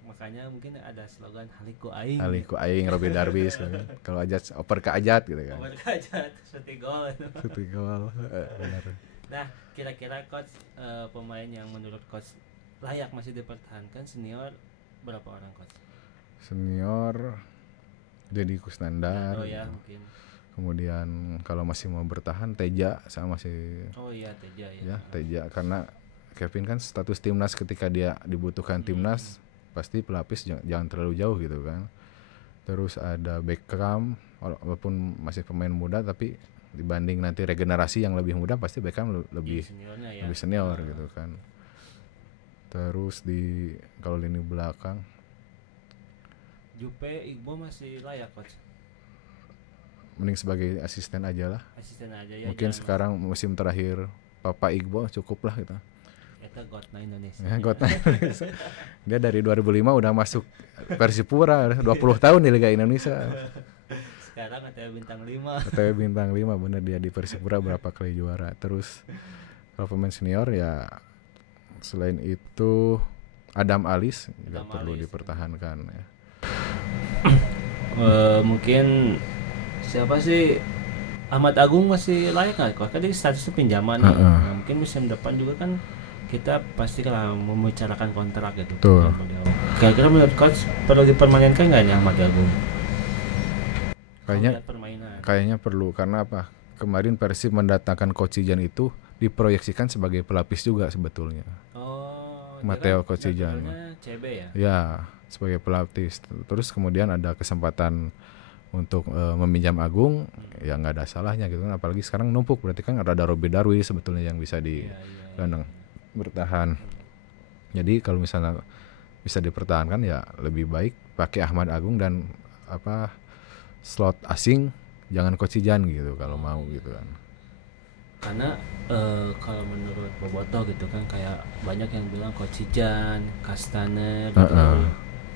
Makanya mungkin ada slogan Haliku Aing. Haliku Aing Robi Darwis kan. Kalau Ajat oper ke Ajat gitu kan. Oper ke Ajat shooting goal. Shooting goal. Benar. Nah, kira-kira coach pemain yang menurut coach layak masih dipertahankan senior berapa orang coach? Senior Deddy Kusnandar. Ya, mungkin. Kemudian kalau masih mau bertahan Teja sama masih. Oh iya Teja ya. Ya, Teja karena Kevin kan status timnas, ketika dia dibutuhkan timnas pasti pelapis jangan terlalu jauh gitu kan. Terus ada Beckham walaupun masih pemain muda tapi dibanding nanti regenerasi yang lebih muda pasti Beckham lebih senior gitu kan. Terus kalau lini belakang Jupe Igbo masih layak coach. Mending sebagai asisten aja lah. Asisten aja ya. Mungkin sekarang musim terakhir Papa Igbo cukup lah gitu. Eta Gotna Indonesia. Gotna Indonesia. Dia dari 2005 udah masuk Persipura, 20 tahun di Liga Indonesia. Sekarang ATW Bintang 5. ATW Bintang 5 bener, dia di Persipura berapa kali juara. Terus kalau pemain senior ya selain itu Adam Alis juga perlu dipertahankan ya. Mungkin siapa sih, Ahmad Agung masih layak nggak? Kan dia statusnya pinjaman. Nah, mungkin musim depan juga kan kita pasti lah membicarakan kontrak gitu. Kira-kira menurut coach perlu dipermanenkan nggak nih Ahmad Agung? Kayaknya perlu, karena apa? Kemarin Persib mendatangkan Kocijan itu diproyeksikan sebagai pelapis juga sebetulnya. Matteo Kocijan. CB ya? Ya, sebagai pelapis. Terus kemudian ada kesempatan untuk meminjam Agung, ya nggak ada salahnya gitu kan. Apalagi sekarang numpuk, berarti kan ada Robi Darwis sebetulnya yang bisa digandeng bertahan. Jadi kalau misalnya bisa dipertahankan ya lebih baik pakai Ahmad Agung dan slot asing, jangan Kocijan gitu kalau mau gitu kan. Karena kalau menurut Bobotoh gitu kan kayak banyak yang bilang Kocijan, Kastaner gitu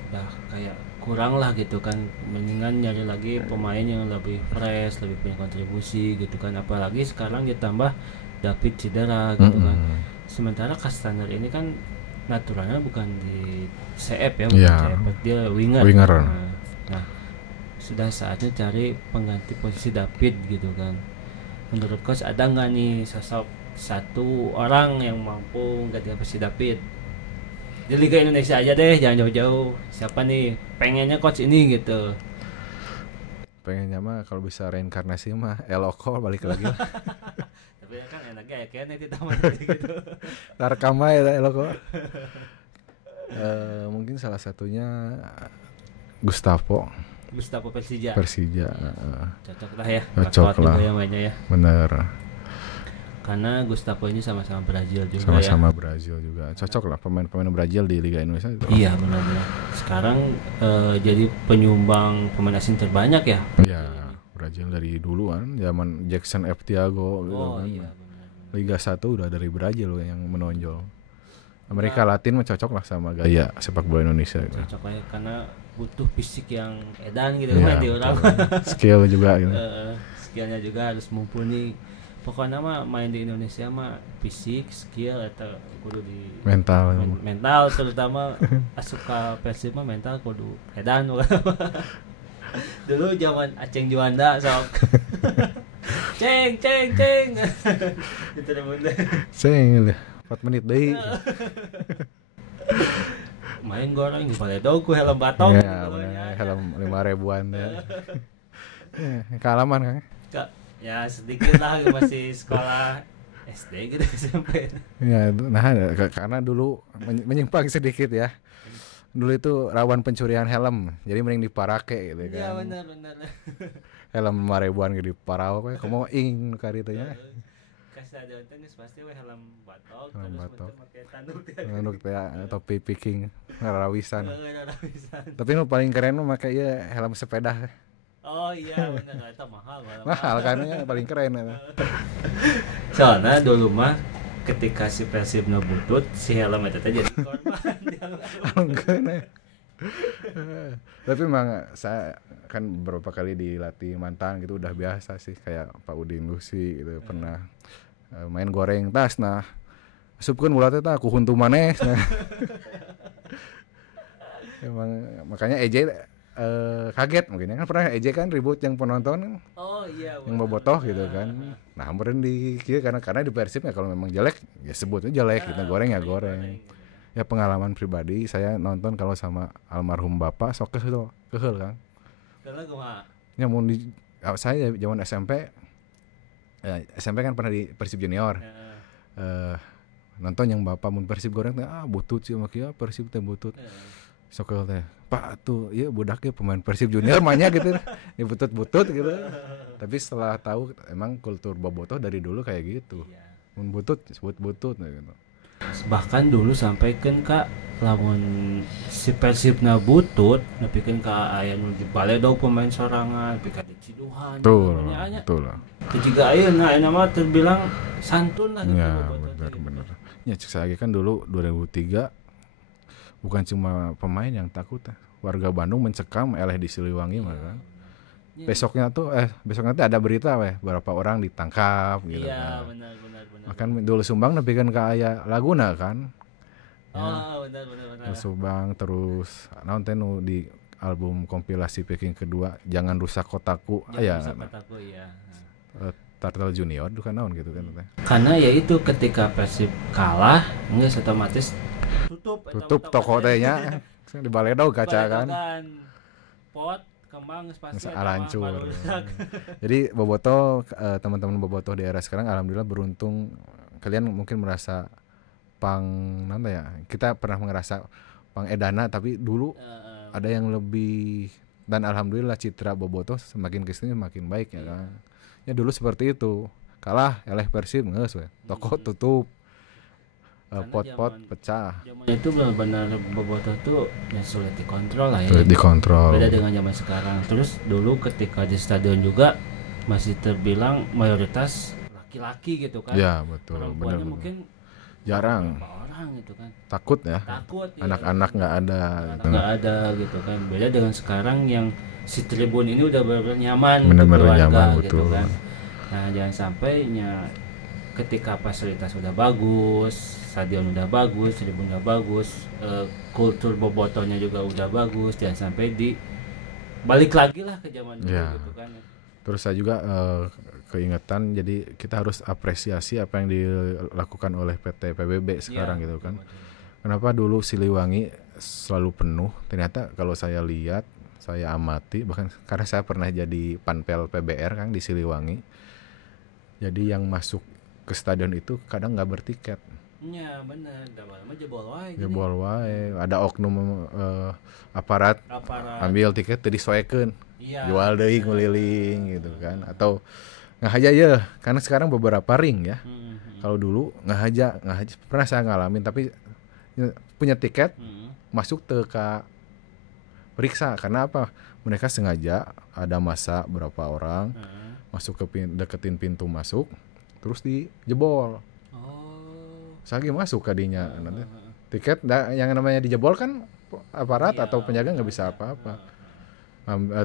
udah kayak kurang lah gitu kan, mendingan nyari lagi pemain yang lebih fresh, lebih punya kontribusi gitu kan, apalagi sekarang ditambah David cedera gitu kan. Sementara Kastaner ini kan naturalnya bukan di CF ya, CF, dia winger. Nah, sudah saatnya cari pengganti posisi David gitu kan. Menurut coach ada nggak nih sosok satu orang yang mampu gantiin si David di Liga Indonesia aja deh, jangan jauh-jauh. Siapa nih pengennya coach ini gitu? Pengennya mah kalau bisa reinkarnasi mah Eloko balik lagi lah. Tapi kan enaknya ya kayaknya di taman gitu. Tarkama ya Eloko. Mungkin salah satunya Gustavo Persija. Cocok lah ya. Cocok lah. Juga yang mainnya ya. Bener. Karena Gustavo ini sama-sama Brazil juga sama-sama Brazil juga. Cocok lah pemain-pemain Brazil di Liga Indonesia itu. Iya benar-benar. Sekarang jadi penyumbang pemain asing terbanyak ya. Iya, Brazil dari dulu kan, zaman Jackson F. Thiago gitu kan. Iya, benar. Liga 1 udah dari Brazil yang menonjol. Amerika Latin mah cocok lah sama gaya sepak bola Indonesia gitu. Cocok ya karena butuh fisik yang edan gitu Ya, kan di orang. Skill juga gitu. Skillnya juga harus mumpuni. Pokoknya mah main di Indonesia mah fisik, skill atau kudu di mental terutama suka Persib mah mental kudu edan. Dulu zaman Aceng Juanda sok. ceng. Itu bener. Ceng 4 menit deui. Main goreng pada dogu helm batong. Ya, bener, helm 5.000-an ya. Kealaman kan? Ya sedikit lah masih sekolah SD gitu SMP. Ya, nah karena dulu menyimpang sedikit ya. Dulu itu rawan pencurian helm, jadi mending diparake gitu kan. Iya benar. Helm 5.000-an gitu diparau kayak komo ing kari teh nya. Kasih ada geus pasti we helm batok terus pakai tanduk teh topi picking rarawisan. Tapi nu paling keren mah make ieu helm sepeda. Oh iya benar, itu mahal kan ya, paling keren ya. Soalnya dulu mah ketika si Persib butut si helm itu jadi korban. Tapi memang saya kan beberapa kali dilatih mantan gitu udah biasa sih, kayak Pak Udin Lucy gitu pernah main goreng tas nah supkeun bola teh tah ku huntu maneh nah. Emang makanya EJ kaget mungkin kan pernah EJ kan ribut yang penonton. Oh iya. Yang bobotoh gitu kan. Nah, hameureun di kieu karena di Persib ya kalau memang jelek ya sebutnya jelek, kita goreng ya goreng. Ya pengalaman pribadi saya nonton kalau sama almarhum bapak sok keheul Kang. Karena kumaha? Ya mun di saya zaman SMP SMP kan pernah di Persib Junior. Nonton yang bapak mun Persib goreng teh butut sih mah kieu Persib teh butut. Sok teh Pak tuh iya budaknya pemain Persib Junior mainnya gitu ya butut-butut gitu. Tapi setelah tahu emang kultur bobotoh dari dulu kayak gitu. Mun butut sebut butut gitu. Bahkan dulu sampaikan Kak lamun si Persibna butut nepikeun ka aya nu di baledog pemain sorangan pika di Ciduhan. Betul. Ketiga ayeuna mah terbilang santun lah gitu. Ya benar. Ya cek saya kan dulu 2003 bukan cuma pemain yang takut, warga Bandung mencekam eleh di Siliwangi mah kan. Besoknya tuh ada berita berapa orang ditangkap gitu kan. Iya, benar. Makan dulu Sumbang nepikeun ka aya Laguna kan. Oh, benar. Sumbang terus naon teh nu di album kompilasi Peking kedua Jangan Rusak Kotaku aya. Turtle Junior bukan naon gitu kan teh. Karena ya itu ketika Persib kalah geus otomatis tutup toko teh nya di baledog kaca kan. Pot kembang pasti hancur. Jadi bobotoh teman-teman bobotoh di era sekarang alhamdulillah beruntung, kalian mungkin merasa nanti ya. Kita pernah ngerasa pang edana tapi dulu ada yang lebih, dan alhamdulillah citra bobotoh semakin kesini semakin baik ya kan. Ya dulu seperti itu. Kalah eleh Persib geus we. Toko tutup. Pot-pot pecah. Zaman itu benar-benar bobotoh tuh yang sulit dikontrol lah ya. Sulit dikontrol. Beda dengan zaman sekarang. Terus dulu ketika di stadion juga masih terbilang mayoritas laki-laki gitu kan. Ya betul. Perempuannya mungkin jarang. Orang gitu kan. Takut ya. Anak-anak nggak ada. Nggak ada gitu kan. Beda dengan sekarang yang si tribun ini udah benar-benar nyaman. Benar-benar nyaman gitu betul. Kan. Nah jangan sampai ketika fasilitas udah bagus, stadion udah bagus, tribun udah bagus, kultur bobotohnya juga udah bagus, jangan sampai balik lagi lah ke zaman dulu gitu kan. Terus saya juga keingetan, jadi kita harus apresiasi apa yang dilakukan oleh PT PBB sekarang gitu kan. Kenapa dulu Siliwangi selalu penuh, ternyata kalau saya lihat, saya amati, bahkan karena saya pernah jadi panpel PBR kan di Siliwangi, jadi yang masuk ke stadion itu kadang nggak bertiket. Iya benar, lama jebol wae. Jebol wae, ada oknum aparat ambil tiket teu disoekeun. Jual deui ngeliling gitu kan, atau ngahaja ya, karena sekarang beberapa ring ya. Kalau dulu ngahaja pernah saya ngalamin, tapi punya tiket masuk ke periksa. Karena apa? Mereka sengaja ada masa berapa orang masuk ke deketin pintu masuk, terus dijebol. Saya masuk kadinya nanti tiket yang namanya dijebol kan aparat atau penjaga nggak bisa apa-apa.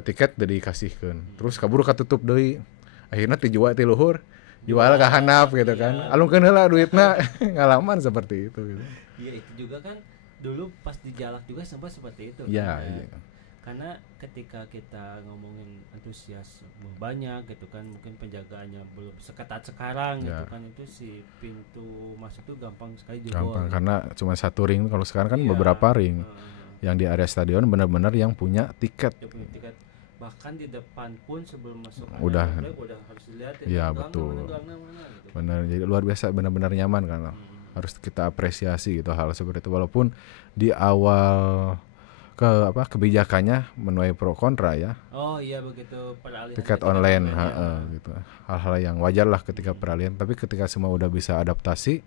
Tiket udah dikasihkan, terus kabur katutup deui. Akhirnya dijual ti luhur, jual ke handap gitu kan. Alungkeun heula duitna. Ngalaman seperti itu gitu. Iya, itu juga kan dulu pas di Jalak juga sempat seperti itu. Iya, kan? iya. Karena ketika kita ngomongin antusias banyak gitu kan, mungkin penjagaannya belum seketat sekarang gitu kan, itu si pintu masuk tuh gampang sekali jebol. Gampang karena cuma satu ring, kalau sekarang kan beberapa ring. Yang di area stadion benar-benar yang punya tiket. Bahkan di depan pun sebelum masuk udah harus dilihat ya betul. Mana, gitu. Benar, jadi luar biasa, benar-benar nyaman kan. Harus kita apresiasi gitu hal seperti itu, walaupun di awal kebijakannya menuai pro kontra ya. Oh iya, begitu peralihan tiket online gitu. Hal-hal yang wajar lah ketika peralihan, tapi ketika semua udah bisa adaptasi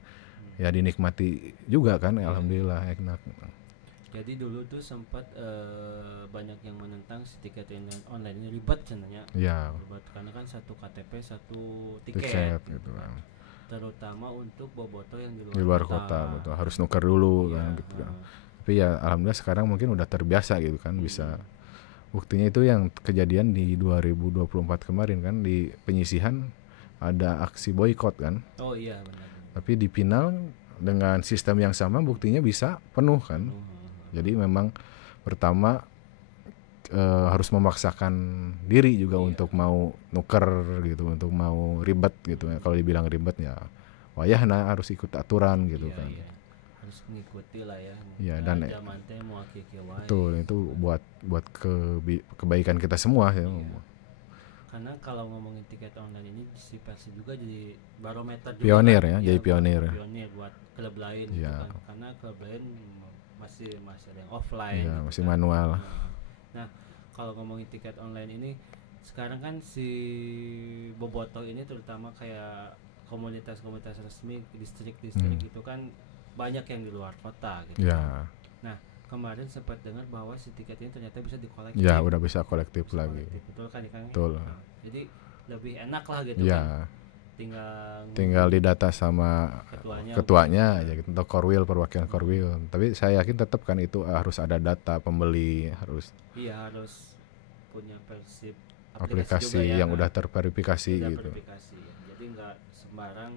ya dinikmati juga kan. Alhamdulillah enak. Jadi dulu tuh sempat banyak yang menentang si tiket online ini ribet sebenarnya. Iya. Ribet karena kan satu KTP satu tiket gitu kan. Terutama untuk bobotoh yang di luar kota betul, harus nuker dulu kan gitu kan. Tapi ya alhamdulillah sekarang mungkin udah terbiasa gitu kan, bisa. Buktinya itu yang kejadian di 2024 kemarin kan, di penyisihan ada aksi boykot kan. Oh iya benar. Tapi di Pinang dengan sistem yang sama buktinya bisa penuh kan. Jadi memang pertama harus memaksakan diri juga untuk mau nuker gitu, untuk mau ribet gitu ya. Kalau dibilang ribet ya wayahna harus ikut aturan gitu kan. Iya. Harus mengikuti lah ya. Iya, dan betul, itu buat kebaikan kita semua ya. Karena kalau ngomongin tiket online ini si Persib juga jadi barometer juga, pionir kan? Jadi pionir buat klub lain gitu kan. Karena klub lain masih ada yang offline ya, gitu masih kan. manual. Nah, kalau ngomongin tiket online ini sekarang kan si bobotoh ini terutama kayak komunitas-komunitas resmi distrik itu kan banyak yang di luar kota gitu. Ya. Nah, kemarin sempat dengar bahwa si tiket ini ternyata bisa dikolektif. Ya, udah bisa kolektif lagi. Betul kan, Kang? Betul. Nah, jadi lebih enak lah gitu ya. Kan. Tinggal didata sama ketuanya aja gitu, atau Korwil, perwakilan Korwil. Tapi saya yakin tetap kan itu harus ada data pembeli, harus. Iya, harus punya Persib aplikasi juga, yang udah terverifikasi gitu. Jadi nggak sembarang.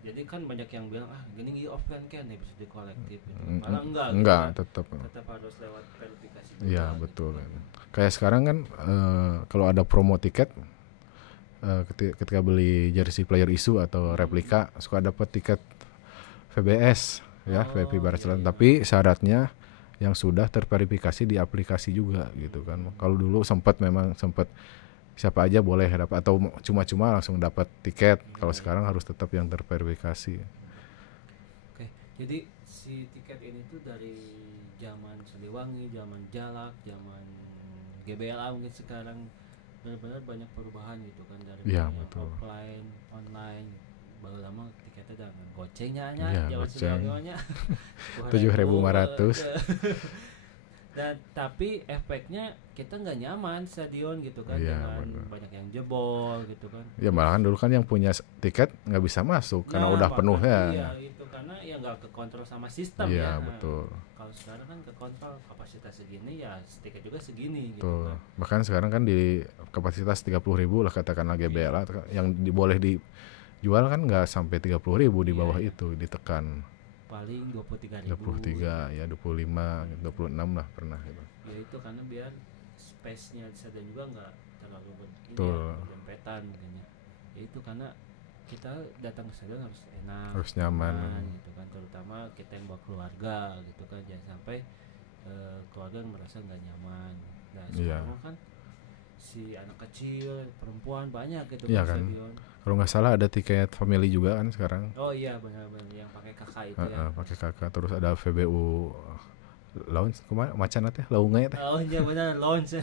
Jadi kan banyak yang bilang gini offline kan ya bisa dikolektif gitu. Malah enggak gitu, tetap harus lewat verifikasi juga. Iya betul. Gitu. Kayak sekarang kan kalau ada promo tiket, ketika beli jersey player issue atau replika suka dapat tiket VBS ya, VIP Barcelona. Tapi syaratnya yang sudah terverifikasi di aplikasi juga gitu kan. Kalau dulu sempat siapa aja boleh dapat, atau cuma-cuma langsung dapat tiket. Kalau sekarang harus tetap yang terverifikasi. Oke, jadi si tiket ini tuh dari zaman Siliwangi, zaman Jalak, zaman GBLA mungkin sekarang benar-benar banyak perubahan gitu kan, dari offline, online. Baru lama tiketnya udah gocengnya Jawa Siliwangi 7.500. Dan tapi efeknya kita nggak nyaman stadion gitu kan, dengan banyak yang jebol gitu kan. Ya malahan dulu kan yang punya tiket nggak bisa masuk karena udah penuh ya. Iya itu karena ya nggak kekontrol sama sistem ya. Betul. Kalau sekarang kan kekontrol kapasitas segini ya tiket juga segini gitu kan. Bahkan sekarang kan di kapasitas 30.000 lah katakanlah GBLA, yang boleh dijual kan nggak sampai 30.000, di bawah itu ditekan. Paling 23.000. 23 ya, 25, 26 lah pernah gitu. Ya itu karena biar space-nya di stadion juga nggak terlalu dempetan mungkin Ya itu karena kita datang ke stadion harus enak, Harus nyaman. gitu kan, terutama kita yang bawa keluarga gitu kan, jangan sampai keluarga yang merasa nggak nyaman. Nah Iya. sekarang kan si anak kecil, perempuan banyak gitu Iya ke kan. stadion. Kalau nggak salah ada tiket family juga kan sekarang. Oh iya benar-benar yang pakai kakak itu ya. Pakai kakak, terus ada VBU lounge kemana macan teh launge teh Oh iya benar, lounge.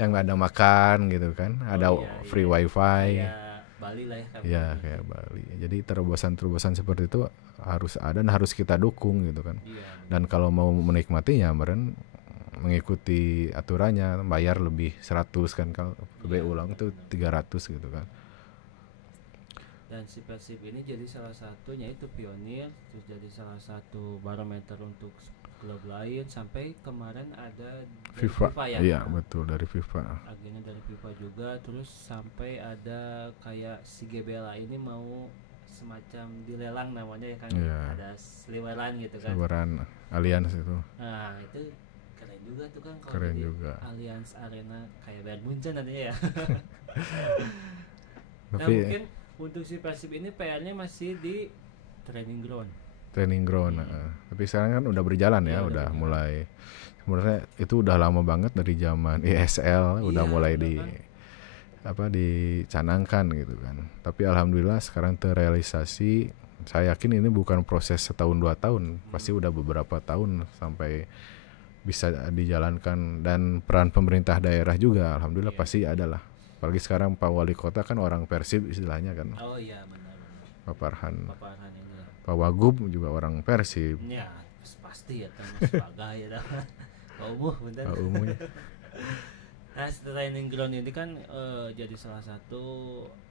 yang ada makan gitu kan, ada iya, free iya. wifi. Kayak Bali lah ya kan. Ya kayak Bali. Jadi terobosan-terobosan seperti itu harus ada dan harus kita dukung gitu kan. Iya. Dan kalau mau menikmatinya meren mengikuti aturannya bayar lebih 100 kan, kalau VBU ulang itu 300 gitu kan. Dan si Persib ini jadi salah satunya itu pionir, terus jadi salah satu barometer untuk klub lain, sampai kemarin ada dari FIFA, ya. iya betul, dari FIFA. Agennya dari FIFA juga, terus sampai ada kayak si GBLA ini mau semacam dilelang namanya ya kan. Iya. Ada seliweran gitu kan. Sebaran Allianz itu. Nah itu keren juga tuh kan kalau Keren jadi juga. Allianz Arena kayak Bayern Munchen nantinya ya. Nah Tapi mungkin untuk si Persib ini PR-nya masih di training ground. training ground. Tapi sekarang kan udah berjalan ya, Iya, udah udah mulai. Sebenarnya itu udah lama banget dari zaman ISL udah Iya, mulai udah di kan. dicanangkan gitu kan. Tapi alhamdulillah sekarang terrealisasi. Saya yakin ini bukan proses setahun 2 tahun, pasti udah beberapa tahun sampai bisa dijalankan, dan peran pemerintah daerah juga alhamdulillah Iya. pasti ada lah. Apalagi sekarang Pak Wali Kota kan orang Persib istilahnya kan, Oh iya benar-benar. Pak Farhan. Paparan ini. Pak Wagub juga orang Persib. Ya pasti ya termasuk sebagai ya dah. Umuh bener. Pak Umunya. Nah training ground ini kan jadi salah satu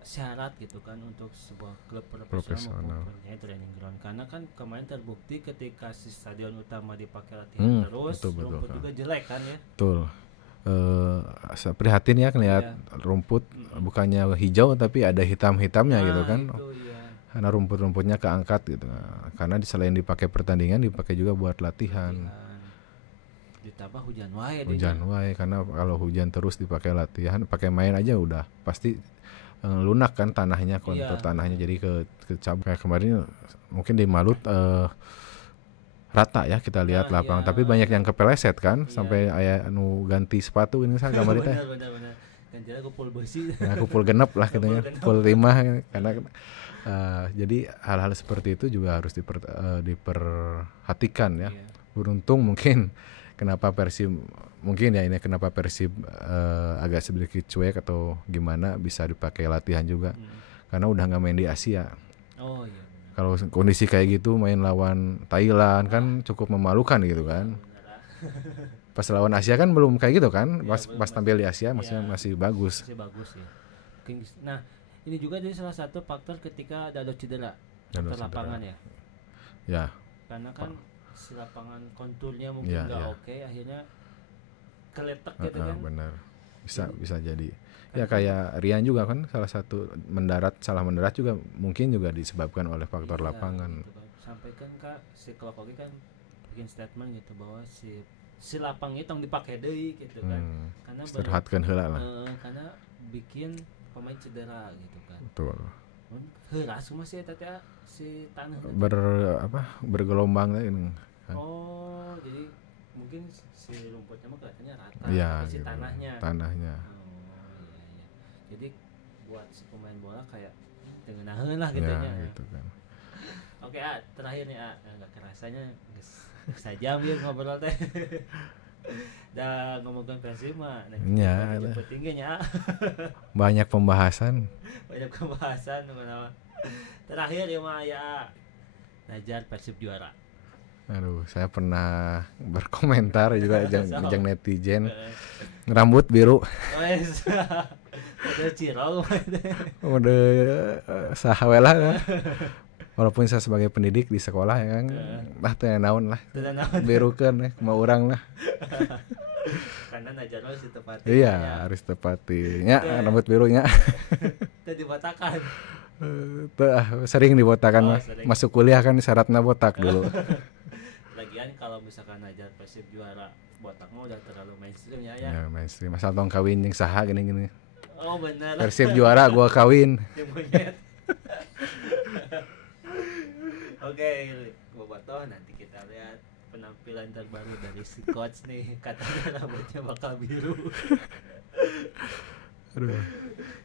syarat gitu kan untuk sebuah klub profesional Profesional. mempunyai training ground, karena kan kemarin terbukti ketika si stadion utama dipakai latihan terus, betul, rumput kan. juga jelek kan ya. Betul. Prihatin ya ngelihat rumput bukannya hijau tapi ada hitam-hitamnya gitu kan. Itu, iya. Karena rumput-rumputnya keangkat gitu. Karena selain dipakai pertandingan dipakai juga buat latihan. Ditambah hujan wae Hujan wae, karena kalau hujan terus dipakai latihan, pakai main aja udah pasti lunak kan tanahnya, kontur Iya. tanahnya jadi kecap. Kayak kemarin mungkin di Malut rata ya kita lihat lapangan, iya. tapi banyak yang kepeleset kan, Iya. sampai aya anu ganti sepatu ini saya gambar teh. benar. Gantinya kupul besi. Ya, kupul genep lah katanya, kupul 5 karena jadi hal-hal seperti itu juga harus diperhatikan ya. Iya. Beruntung mungkin kenapa Persib kenapa Persib agak sedikit cuek atau gimana bisa dipakai latihan juga, karena udah nggak main di Asia. Oh iya. Kalau kondisi kayak gitu main lawan Thailand kan cukup memalukan gitu kan. Pas lawan Asia kan belum kayak gitu kan, pas tampil di Asia maksudnya masih bagus. Masih bagus ya. Nah ini juga jadi salah satu faktor ketika Dado cedera, faktor lapangan ya. Ya. Karena kan si lapangan konturnya mungkin Ya, nggak ya. oke, akhirnya keletek gitu kan. Benar. Bisa jadi. Ya kayak Rian juga kan salah mendarat juga mungkin juga disebabkan oleh faktor Iya, lapangan. gitu kan. Sampai kan Kak si Klok oge kan bikin statement gitu bahwa si lapang itu yang dipakai deui gitu kan. Karena Istirahatkeun heula lah. karena bikin pemain cedera gitu kan. Betul. Heuras masih eta teh si tanah. Bergelombang ini. Oh, jadi mungkin si rumputnya mah kelihatannya rata, Iya, tapi si gitu. tanahnya. Tanahnya. Oh, iya. Jadi buat si pemain bola kayak tengenaheun lah gitu Ya, nya. gitu kan. Oke, terakhir nih, enggak kerasanya sajam ya ngobrol teh. Dah ngomongin Persib mah, Ya, tingginya. banyak pembahasan. Banyak pembahasan teman-teman. Terakhir ya mah ya Najar Persib juara. Aduh, saya pernah berkomentar juga jeung netizen. Rambut biru. Wes. Udah cirong. Udah saha we lah. Walaupun saya sebagai pendidik di sekolah ya kan, teh naon lah. Birukeun mau urang lah. Karena Najar harus ditepati. Iya, harus tepati. Nya rambut birunya. Teh dibotakan. Sering dibotakan mah. Sering. Masuk kuliah kan syaratnya botak dulu. Lagian kalau misalkan Najar Persib juara, botak mah udah terlalu mainstream ya. Ya, mainstream. Asal tong kawin jeung saha gini-gini. Oh benar. Persib juara gua kawin. Tim monyet. Oke, Bobotoh, nanti kita lihat penampilan terbaru dari si coach nih. Katanya rambutnya bakal biru. Aduh.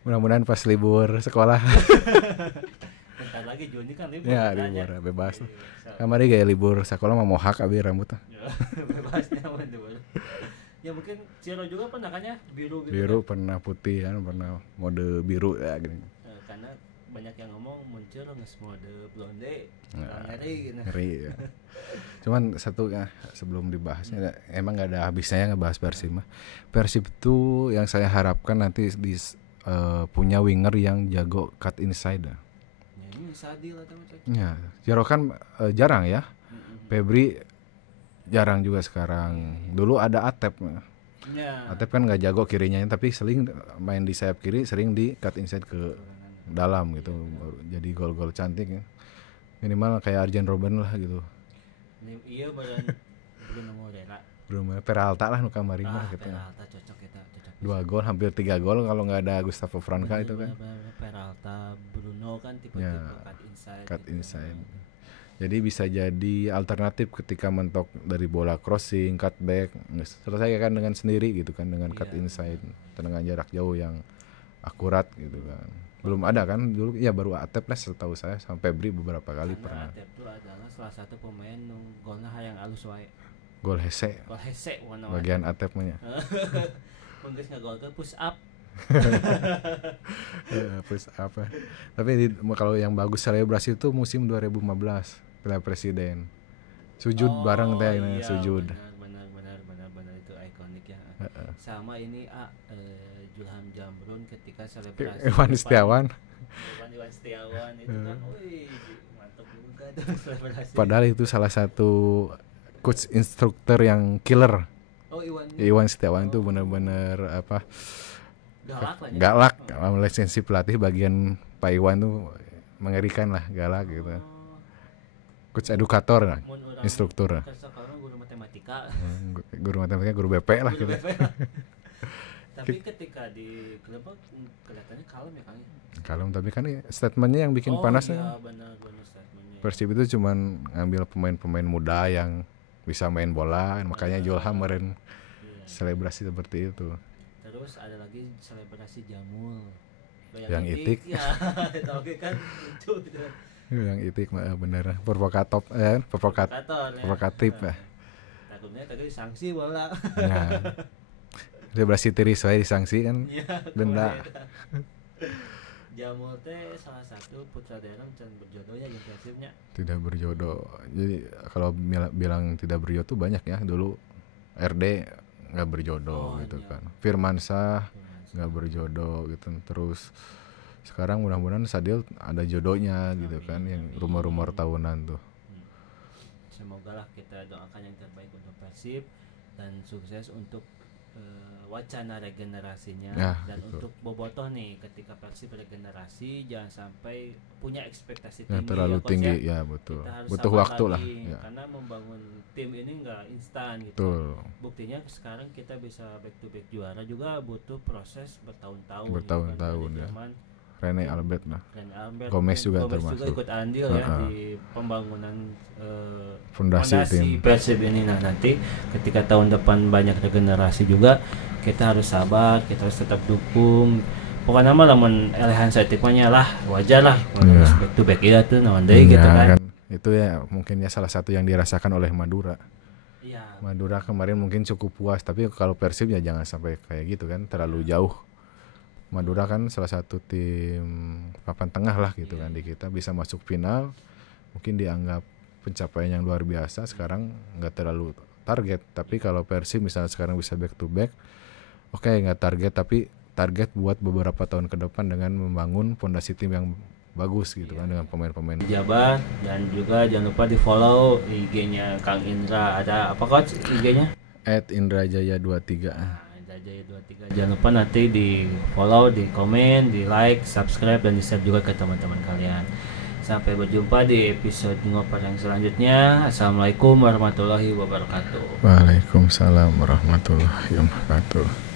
Mudah-mudahan pas libur sekolah. Bentar lagi Juni kan libur. Ya libur bebas. Kamari gaya libur sekolah mah mohak abi rambutnya. Bebas nyaman tuh. Ya mungkin Ciro juga pernah kan ya biru gitu. Biru kan? pernah putih kan, pernah mode biru ya gini. Karena banyak yang ngomong muncul nges mode blonde. Nah, Ngeri gitu. ngeri ya. Cuman satu ya sebelum dibahasnya emang gak ada habisnya ngebahas Persib mah. Persib itu yang saya harapkan nanti punya winger yang jago cut inside. Ya ini Sadil atau macam. Ya, Jaro kan jarang ya. Febri jarang juga sekarang. Dulu ada Atep. Ya. Atep kan nggak jago kirinya, tapi sering main di sayap kiri, sering di cut inside ke dalam gitu. Jadi gol-gol cantik ya. Minimal kayak Arjen Robben lah gitu. Iya Bruno Moreira. Bruno Peralta lah nu kamari mah gitu. Peralta cocok kita, cocok. 2 gol, hampir 3 gol kalau nggak ada Gustavo Franca itu kan. Peralta, Bruno kan tipe-tipe Ya, cut inside. Cut gitu. inside. Jadi bisa jadi alternatif ketika mentok dari bola crossing, cutback, selesai kan dengan sendiri gitu kan, dengan cut inside, tendangan jarak jauh yang akurat gitu kan. Belum ada kan dulu ya, baru Atep lah setahu saya, sama Febri beberapa kali pernah. Atep itu adalah salah satu pemain nu golna hayang alus wae. Gol hese. Gol hese warna Bagian Atep mah nya. Mun geus ngagolkeun push up. Push apa. Tapi kalau yang bagus selebrasi itu musim 2015 Piala Presiden. Sujud bareng teh, iya, sujud. Benar itu ikonik ya. Sama ini Julham Jamrun ketika selebrasi Iwan Setiawan. Iwan Setiawan itu kan, wih, mantap juga tuh selebrasi. Padahal itu salah satu coach instruktur yang killer. Oh, Iwan Setiawan itu benar-benar apa? Galak lah. Lisensi pelatih bagian Pak Iwan tuh mengerikan lah, galak gitu. Coach edukator lah, instruktur lah. Sekarang guru matematika. Guru BP lah gitu. Tapi ketika di klub kelihatannya kalem ya Kang. Kalem, tapi kan statementnya yang bikin panasnya. Iya, benar statementnya. Persib itu cuman ngambil pemain-pemain muda yang bisa main bola, makanya Julham kemarin selebrasi seperti itu. Terus ada lagi selebrasi Jamul. Yang itik. Ya, itu oke kan lucu gitu. Yang itik mah bener provokatif ya. Takutnya tadi sanksi bola. Ya. Selebrasi tiris wae disanksi kan. Denda. Jamul teh salah satu putra daerah can berjodohnya yang Persibnya. Tidak berjodoh. Jadi kalau bilang tidak berjodoh tuh banyak ya. Dulu RD nggak berjodoh gitu kan. Firmansyah nggak berjodoh gitu. Terus sekarang mudah-mudahan Sadil ada jodohnya gitu kan, yang rumor-rumor tahunan tuh. Semoga lah kita doakan yang terbaik untuk Persib dan sukses untuk wacana regenerasinya ya, dan betul. Untuk Bobotoh nih ketika Persib regenerasi jangan sampai punya ekspektasi yang tinggi terlalu ya, tinggi ya, betul. Butuh waktu lah ya. Karena membangun tim ini nggak instan gitu. Betul. Buktinya sekarang kita bisa back to back juara juga butuh proses bertahun-tahun ya. Rene Albert lah. Gomez juga termasuk. Juga ikut andil ya di pembangunan fondasi Persib ini. Nah nanti ketika tahun depan banyak regenerasi juga, kita harus sabar, kita harus tetap dukung. Pokoknya mah lamun elehan satiknya lah wajar lah. Back to back ya tuh naon deui gitu kan. Itu ya mungkin ya salah satu yang dirasakan oleh Madura. Iya. Madura kemarin mungkin cukup puas, tapi kalau Persib ya jangan sampai kayak gitu kan, terlalu jauh. Madura kan salah satu tim papan tengah lah gitu kan, di kita bisa masuk final, mungkin dianggap pencapaian yang luar biasa. Sekarang nggak terlalu target, tapi kalau Persib misalnya sekarang bisa back to back, oke, nggak target, tapi target buat beberapa tahun ke depan dengan membangun fondasi tim yang bagus gitu kan, dengan pemain-pemain jabat. Dan juga jangan lupa di follow IG-nya Kang Indra. Ada apa coach IG-nya? @indrajaya23. Jaya 23. Jangan lupa nanti di follow, di komen, di like, subscribe, dan di share juga ke teman-teman kalian. Sampai berjumpa di episode ngoper yang selanjutnya. Assalamualaikum warahmatullahi wabarakatuh. Waalaikumsalam warahmatullahi wabarakatuh.